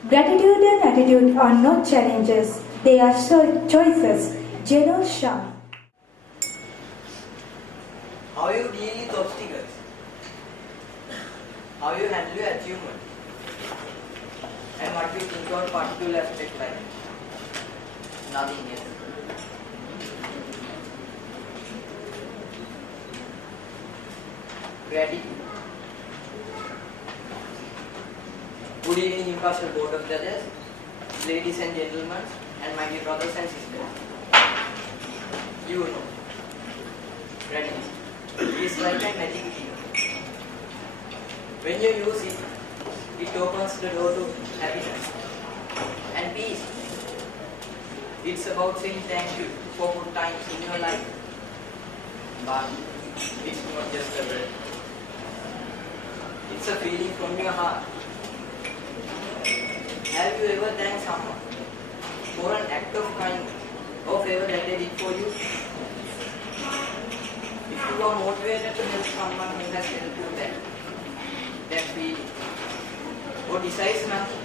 Gratitude and attitude are not challenges, they are choices. Jeno Shah. How you deal with obstacles? How you handle your achievement? And what you think about particular aspect like? Nothing else. Gratitude. Good evening, impartial board of judges, ladies and gentlemen, and my dear brothers and sisters. You know, gratitude is like a magic key. When you use it, it opens the door to happiness and peace. It's about saying thank you for good times in your life. But it's not just a word. It's a feeling from your heart. Have you ever thanked someone for an act of kindness or favor that they did for you? If you are motivated to help someone who has helped you, that feeling or decides nothing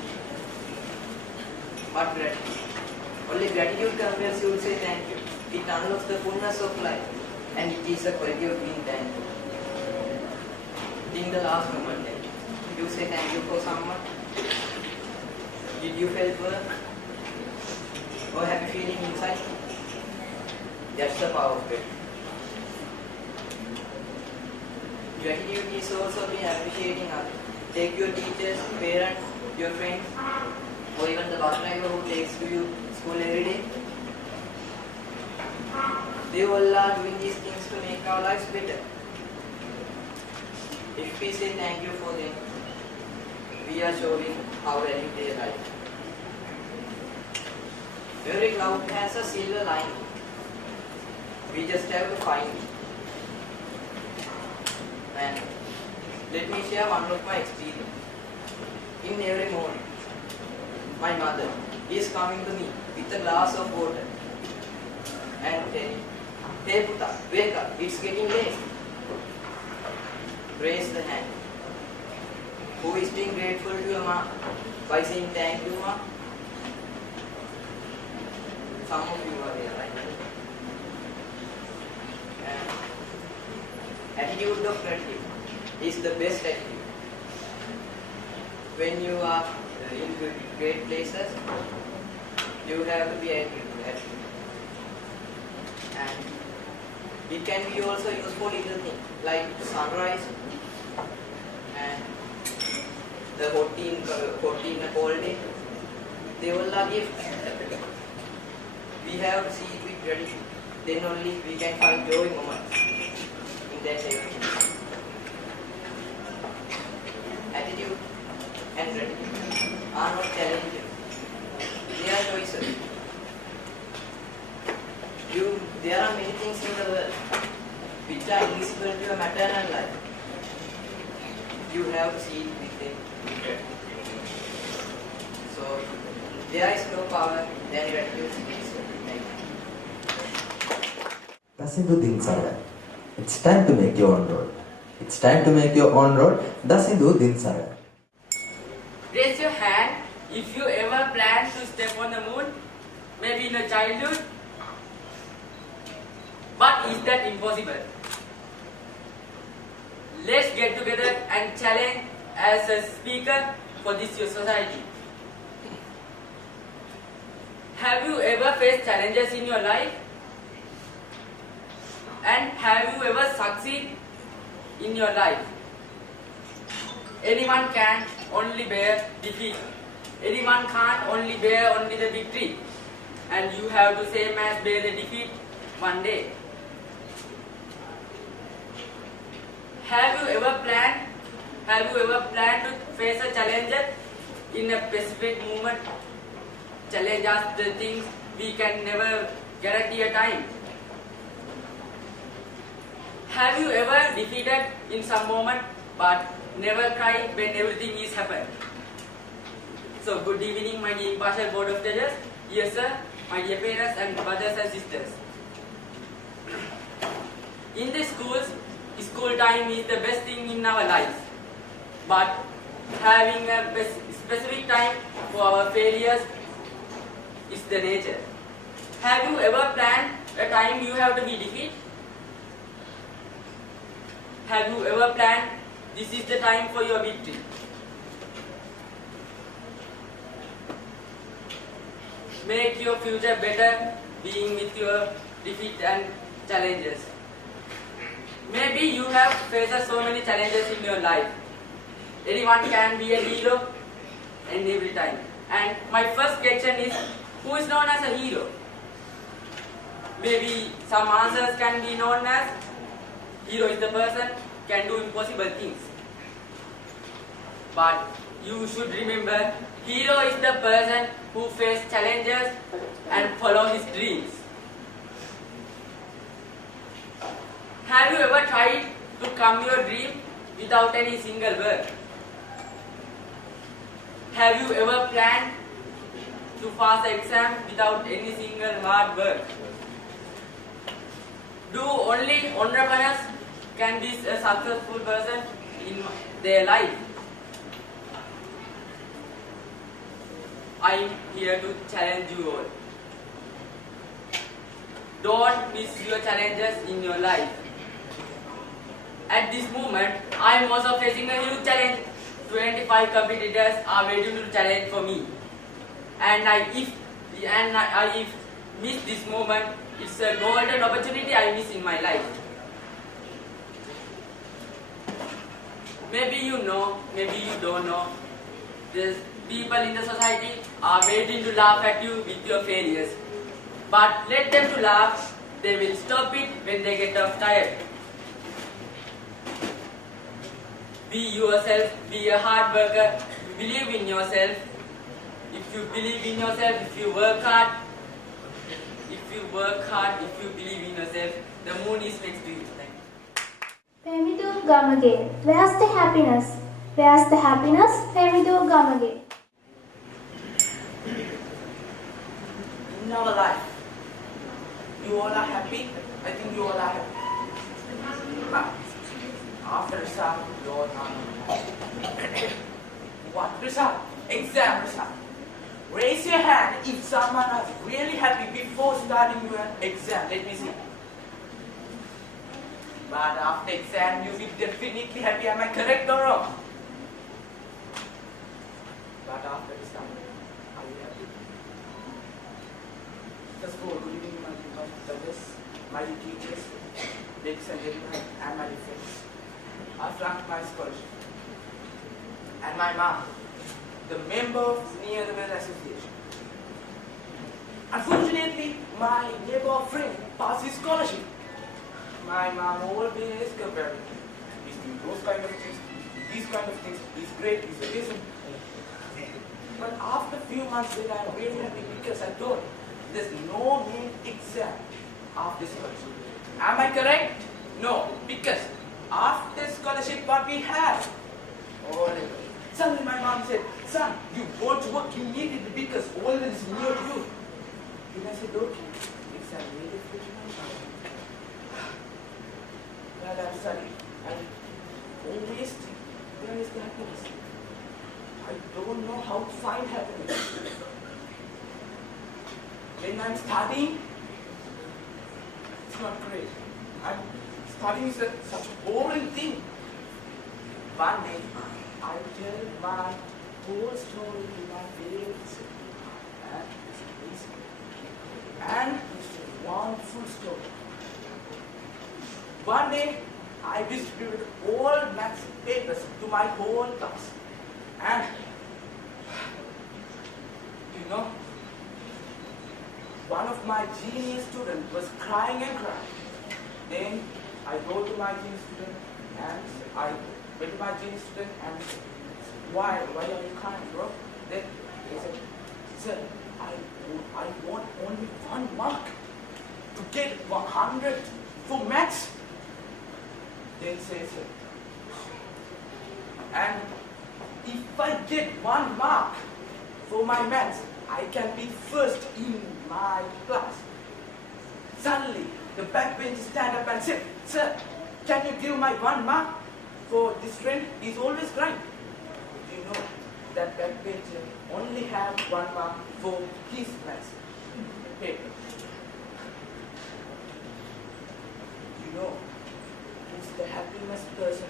but gratitude. Only gratitude compels you to say thank you. It unlocks the fullness of life, and it is a quality of being thankful. In the last moment, you say thank you for someone. Did you feel well? Or happy feeling inside? That's the power of it. Gratitude is also being appreciating others. Take your teachers, parents, your friends, or even the bus driver who takes to you school every day. They all are doing these things to make our lives better. If we say thank you for them, we are showing how value their life. Every cloud has a silver lining. We just have to find it. And let me share one of my experience. In every morning, my mother is coming to me with a glass of water and telling, "Hey Puta, wake up, it's getting late." Raise the hand. Who is being grateful to your mom by saying thank you, ma? Some of you are there, right? And attitude of gratitude is the best attitude. When you are in great places, you have to be attitude. And it can be also used for little things like sunrise and the hot tea in a cold day. They all are gifts. We have to see it with gratitude. Then only we can find joy moments in that everything. Attitude and gratitude are not challenges. They are choices. There are many things in the world which are invisible to your maternal life. You have to see it with them. There is no power than gratitude. Dasindu Dinsara. It's time to make your own road. It's time to make your own road. Dasindu Dinsara. Raise your hand if you ever plan to step on the moon, maybe in your childhood. But is that impossible? Let's get together and challenge as a speaker for this your society. Have you ever faced challenges in your life? And have you ever succeeded in your life? Anyone can only bear defeat. Anyone can't only bear only the victory. And you have to same as bear the defeat one day. Have you ever planned to face a challenge in a specific moment? Challenge us the things we can never guarantee a time. Have you ever defeated in some moment but never cried when everything is happened? So good evening, my dear impartial board of judges. Yes sir, my dear parents and brothers and sisters. In the schools, school time is the best thing in our lives. But having a specific time for our failures is the nature. Have you ever planned a time you have to be defeated? Have you ever planned this is the time for your victory? Make your future better being with your defeat and challenges. Maybe you have faced so many challenges in your life. Anyone can be a hero and every time. And my first question is, who is known as a hero? Maybe some answers can be known as, hero is the person can do impossible things. But you should remember, hero is the person who faces challenges and follow his dreams. Have you ever tried to come your dream without any single word? Have you ever planned to pass the exam without any single hard work? Do only entrepreneurs can be a successful person in their life? I am here to challenge you all. Don't miss your challenges in your life. At this moment, I am also facing a huge challenge. 25 competitors are waiting to challenge for me. And if miss this moment, it's a golden opportunity I miss in my life. Maybe you know, maybe you don't know. There's people in the society are waiting to laugh at you with your failures. But let them to laugh, they will stop it when they get off tired. Be yourself, be a hard worker, believe in yourself. If you believe in yourself, if you work hard, if you believe in yourself, the moon is next to you. Pay me to come again. Where's the happiness? Where's the happiness? Pay me to come again. In our life, you all are happy. I think you all are happy. But after result, you all are not. What result? Exam result. Raise your hand if someone is really happy before starting your exam. Let me see. But after exam, you will definitely happy. Am I correct or wrong? But after exam, are you happy? First of all, good evening, my judges, my teachers, ladies and gentlemen, and my friends. I flunked my scholarship. And my mom, the member of Near the Well Association. Unfortunately, my neighbor friend passed his scholarship. My mom always compared me. He's doing those kind of things, these kind of things, he's great, he's amazing. But after a few months later, I'm really happy because I thought there's no main exam after scholarship. Am I correct? No, because after scholarship what we have? Suddenly my mom said, son, you want to work immediately because all that is near to you. Then I said, okay, it's a needed for my mom. While I'm studying, I always think, where is the happiness? I don't know how to find happiness. When I'm studying, it's not great. Studying is such a boring thing. One day, I tell my whole story to my parents. And it's a wonderful story. One day, I distributed all maths papers to my whole class. And, you know, one of my genius students was crying and crying. Then I go to my genius student and I went to my genius student and said, why are you crying, bro? Then he said, sir, I want only 1 mark to get 100 for maths. Then says, and if I get 1 mark for my maths, I can be first in my class. Suddenly, the backbencher stand up and said, sir, can you give my 1 mark for this friend? He's always crying. Do you know that backbencher only have 1 mark for his maths paper? You know who's the happiest person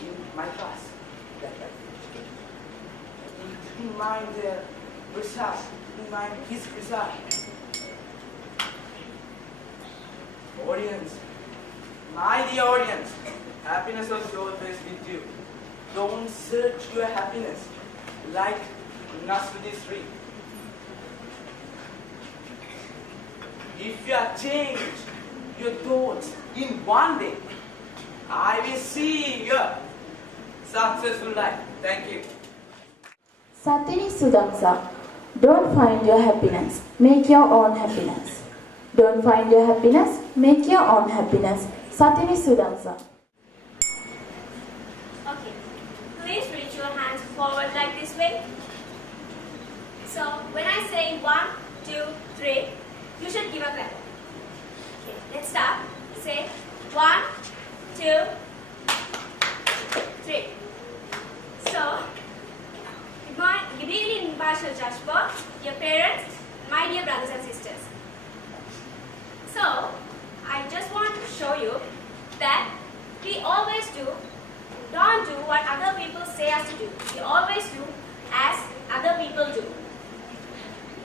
in my class? That backbencher. He didn't mind their result. He didn't mind his result. Audience, my dear audience, happiness is always with you. Don't search your happiness like Nasruddin Sri. If you have changed your thoughts in 1 day, I will see your successful life. Thank you. Satini Sudamsa. Don't find your happiness, make your own happiness. Don't find your happiness, make your own happiness. Satini Sudamsa. Okay, please reach your hands forward like this way. So when I say 1, 2, 3, you should give a clap. Okay, let's start. Say 1, 2, 3. So, good evening, Bashar Jashpa, your parents, my dear brothers and sisters. So, I just want to show you that we always don't do what other people say us to do. We always do as other people do.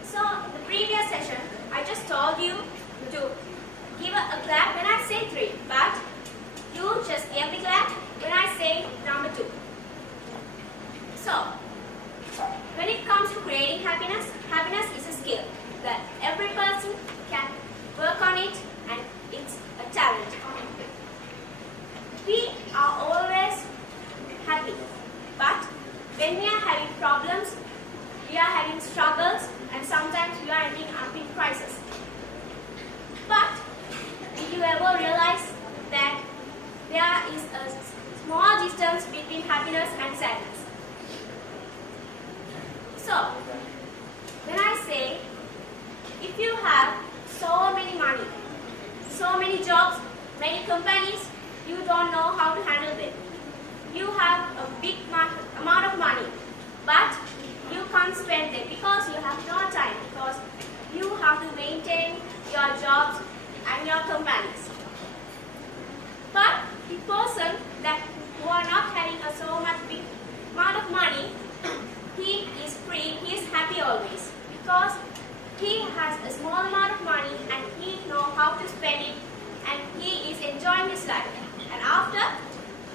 So, the previous session, I just told you to give a clap when I say 3, but you just gave the clap when I say number 2. So, when it comes to creating happiness, happiness is a skill that every person can work on it, and it's a talent. We are always happy, but when we are having problems, we are having struggles, and sometimes we are ending up in crisis. But did you ever realize that there is a small distance between happiness and sadness? So, when I say, if you have so many money, so many jobs, many companies, you don't know how to handle them. You have a big amount of money, but you can't spend them because you have no time, because you have to maintain your jobs and your companies. But the person who are not having so much big amount of money, he is free, he is happy always, because he has a small amount of money and he knows how to spend it, and he is enjoying his life. And after,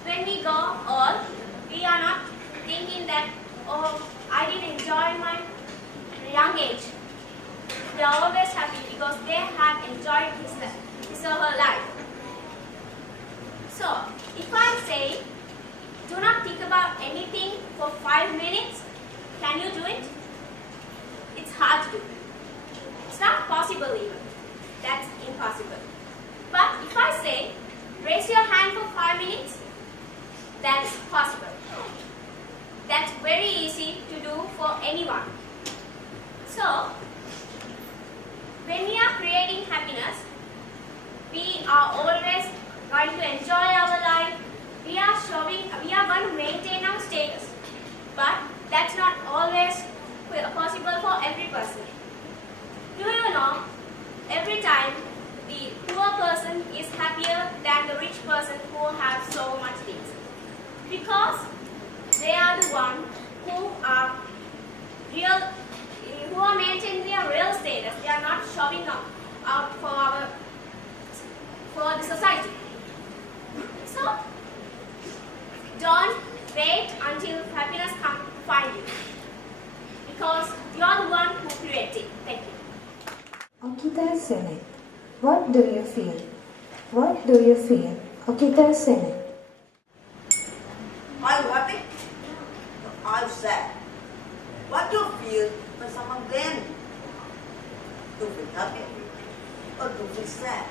when we go old, we are not thinking that, oh, I didn't enjoy my young age. They are always happy because they have enjoyed his or her life. So, if I say, do not think about anything for 5 minutes, can you do it? It's hard to do. It's not possible even. That's impossible. But if I say, raise your hand for 5 minutes, that's possible. that's very easy to do for anyone. So, when we are creating happiness, we are always going to enjoy our life. We are going to maintain our status. But that's not always possible for every person. Do you know, every time the poor person is happier than the rich person who have so much things. Because they are the ones who are maintaining their real status. They are not showing out for the society. So, don't wait until happiness comes to find you. Because you are the one who created it. Thank you. Okita Sene. What do you feel? What do you feel? Okita Sene. Are you happy? Are you sad? What do you feel when someone blames you? Do you feel happy? Or do you feel sad?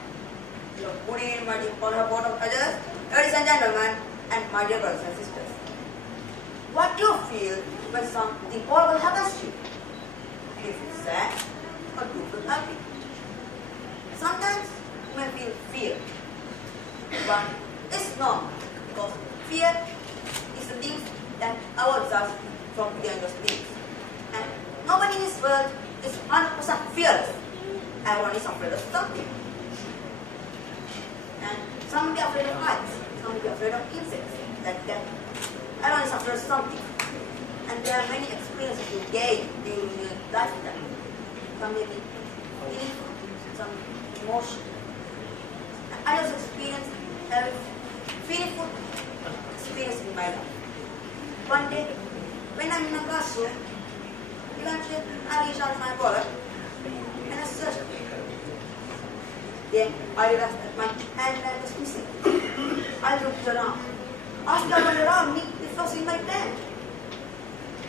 Good evening, my dear board of others, ladies and gentlemen, and my dear brothers and sisters. What do you feel when something horrible happens to you? Do you feel sad or do you feel happy? Sometimes you may feel fear, but it's normal because fear is the thing that avoids us from dangerous things. And nobody in this world is 100% fearless. Everyone is afraid of something. And some will be afraid of heights, some will be afraid of insects, like that. Everyone is afraid of something. And there are many experiences you gain during your lifetime. Some may be meaningful, some emotional. And I also experienced a fearful experience in my life. One day, when I'm in a classroom, eventually I reached out my wallet and I searched it. Then I realized that my handbag was missing. I looked around. Asked everyone around me if it was in my bag.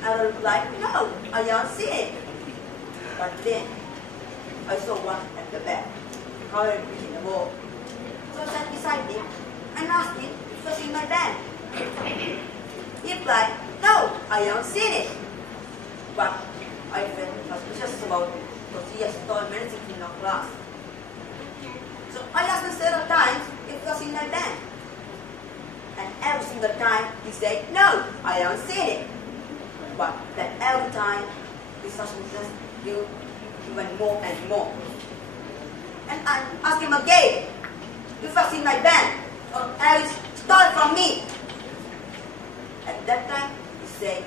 I replied, no, I don't see it. But then I saw one at the back, covered in a ball. So I sat beside him and asked him if it was in my bag. He replied, no, I haven't seen it. But I felt suspicious about it because he has stolen many things in our class. So I asked him several times if it was in my bag. And every single time he said, no, I haven't seen it. But that every time his suspiciousness grew even more and more. And I asked him again if it was in my bag or have it stolen from me. At that time he said,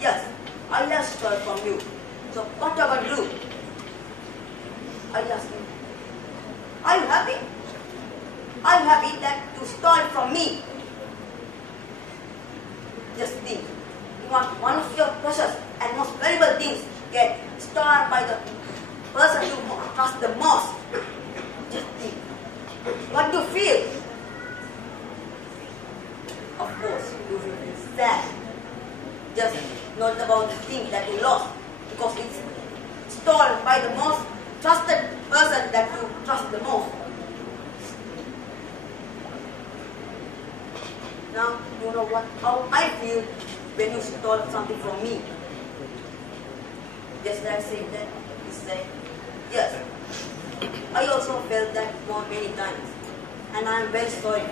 yes, I just stole from you. So what am I going to do? I asked him, are you happy? Are you happy that you stole from me? Just think, you want one of your precious and most valuable things get stolen by the person you trust the most. Just think, what do you feel? Of course, you feel sad. Just not about the thing that you lost, because it's stolen by the most trusted person that you trust the most. Now, you know how I feel when you stole something from me. Just like I said that, you say, yes. I also felt that many times, and I am very sorry.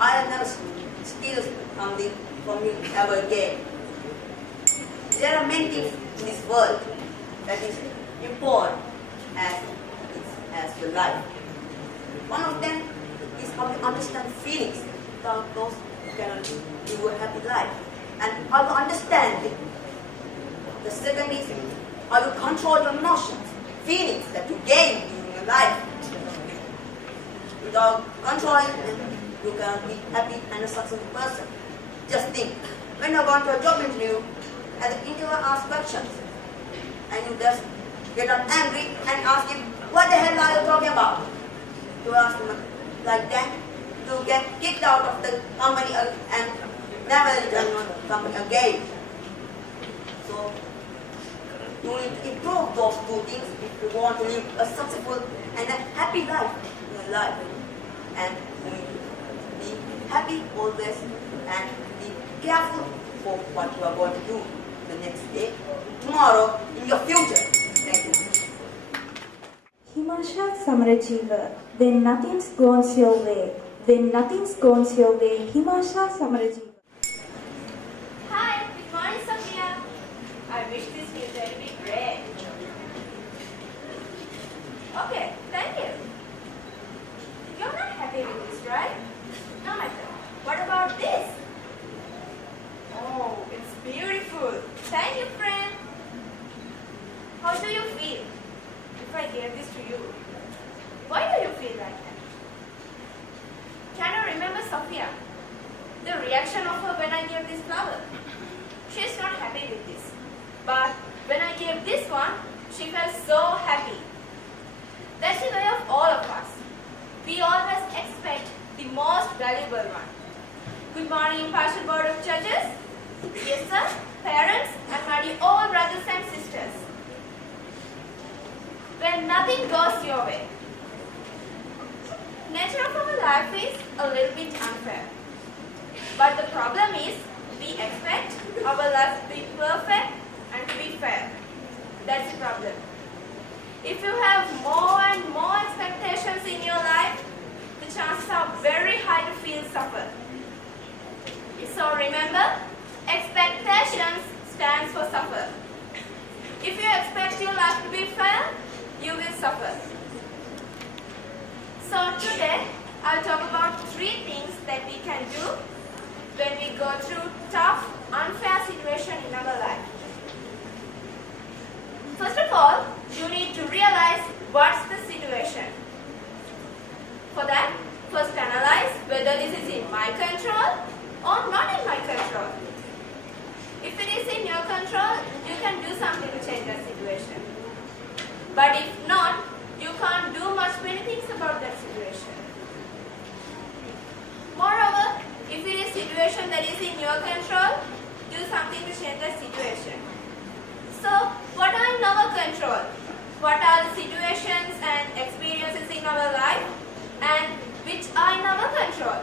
I have never steal something from you ever again. There are many things in this world that is important as your life. One of them is how you understand feelings. Without those, you cannot live a happy life. And how you understand it. The second is how you control your emotions, feelings that you gain in your life. Without controlling them, you cannot be happy and a successful person. Just think, when you're going to a job interview, and the interviewer asks questions, and you just get angry and ask him, what the hell are you talking about? You ask him like that, you get kicked out of the company and never return to the company again. So, you need to improve those two things if you want to live a successful and a happy life in your life. And you need to be happy always and be careful for what you are going to do the next day, tomorrow, in your future. Thank you. Himasha Samarajiva, when nothing's goes your way, when nothing's goes your way, Himasha Samarajiva. Hi, good morning, Sophia. I wish this new day to be great. Okay, thank you. You're not happy with this, right? No matter. What about this? Oh, it's beautiful. Thank you, friend. How do you feel if I gave this to you? Why do you feel like that? Can you remember Sophia? The reaction of her when I gave this flower? She's not happy with this. But when I gave this one, she felt so happy. That's the way of all of us. We always expect the most valuable one. Good morning, Impartial Board of Judges. Yes, sir. Parents and my dear all brothers and sisters. When nothing goes your way. Nature of our life is a little bit unfair. But the problem is, we expect our life to be perfect and to be fair. That's the problem. If you have more and more expectations in your life, the chances are very high to feel suffer. So remember, expectations stands for suffer. If you expect your life to be fair, you will suffer. So today, I'll talk about 3 things that we can do when we go through tough, unfair situation in our life. First of all, you need to realize what's the situation. For that, first analyze whether this is in my control or not in my control. If it is in your control, you can do something to change that situation. But if not, you can't do many things about that situation. Moreover, if it is a situation that is in your control, do something to change that situation. So, what are in our control? What are the situations and experiences in our life and which are in our control?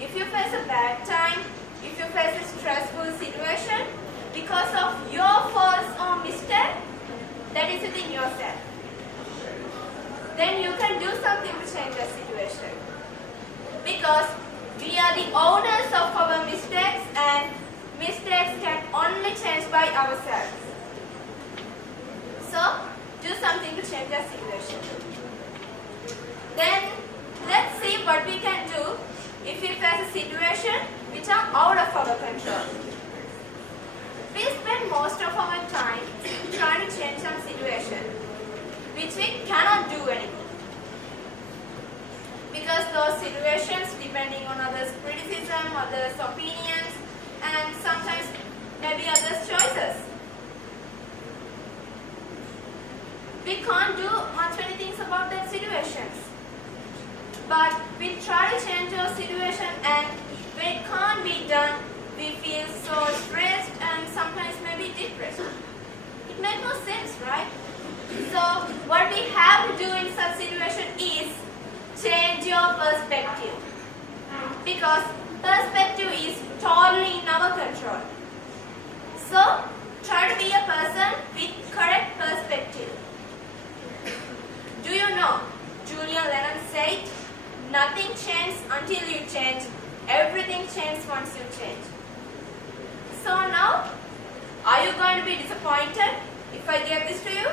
If you face a bad time, if you face a stressful situation because of your faults or mistake, that is within yourself. Then you can do something to change that situation. Because we are the owners of our mistakes and mistakes can only change by ourselves. So, do something to change that situation. Then, let's see what we can do if we face a situation which are out of our control. We spend most of our time trying to change some situation which we cannot do anything. Because those situations, depending on others' criticism, others' opinions, and sometimes maybe others' choices, we can't do many things about that situations. But we try to change our situation, and when it can't be done, we feel so stressed and sometimes maybe depressed. It makes no sense, right? So what we have to do in such situation is change your perspective. Because perspective is totally in our control. So try to be a person with correct perspective. Do you know, Julian Lennon said, nothing changes until you change. Everything changes once you change. So now, are you going to be disappointed if I give this to you?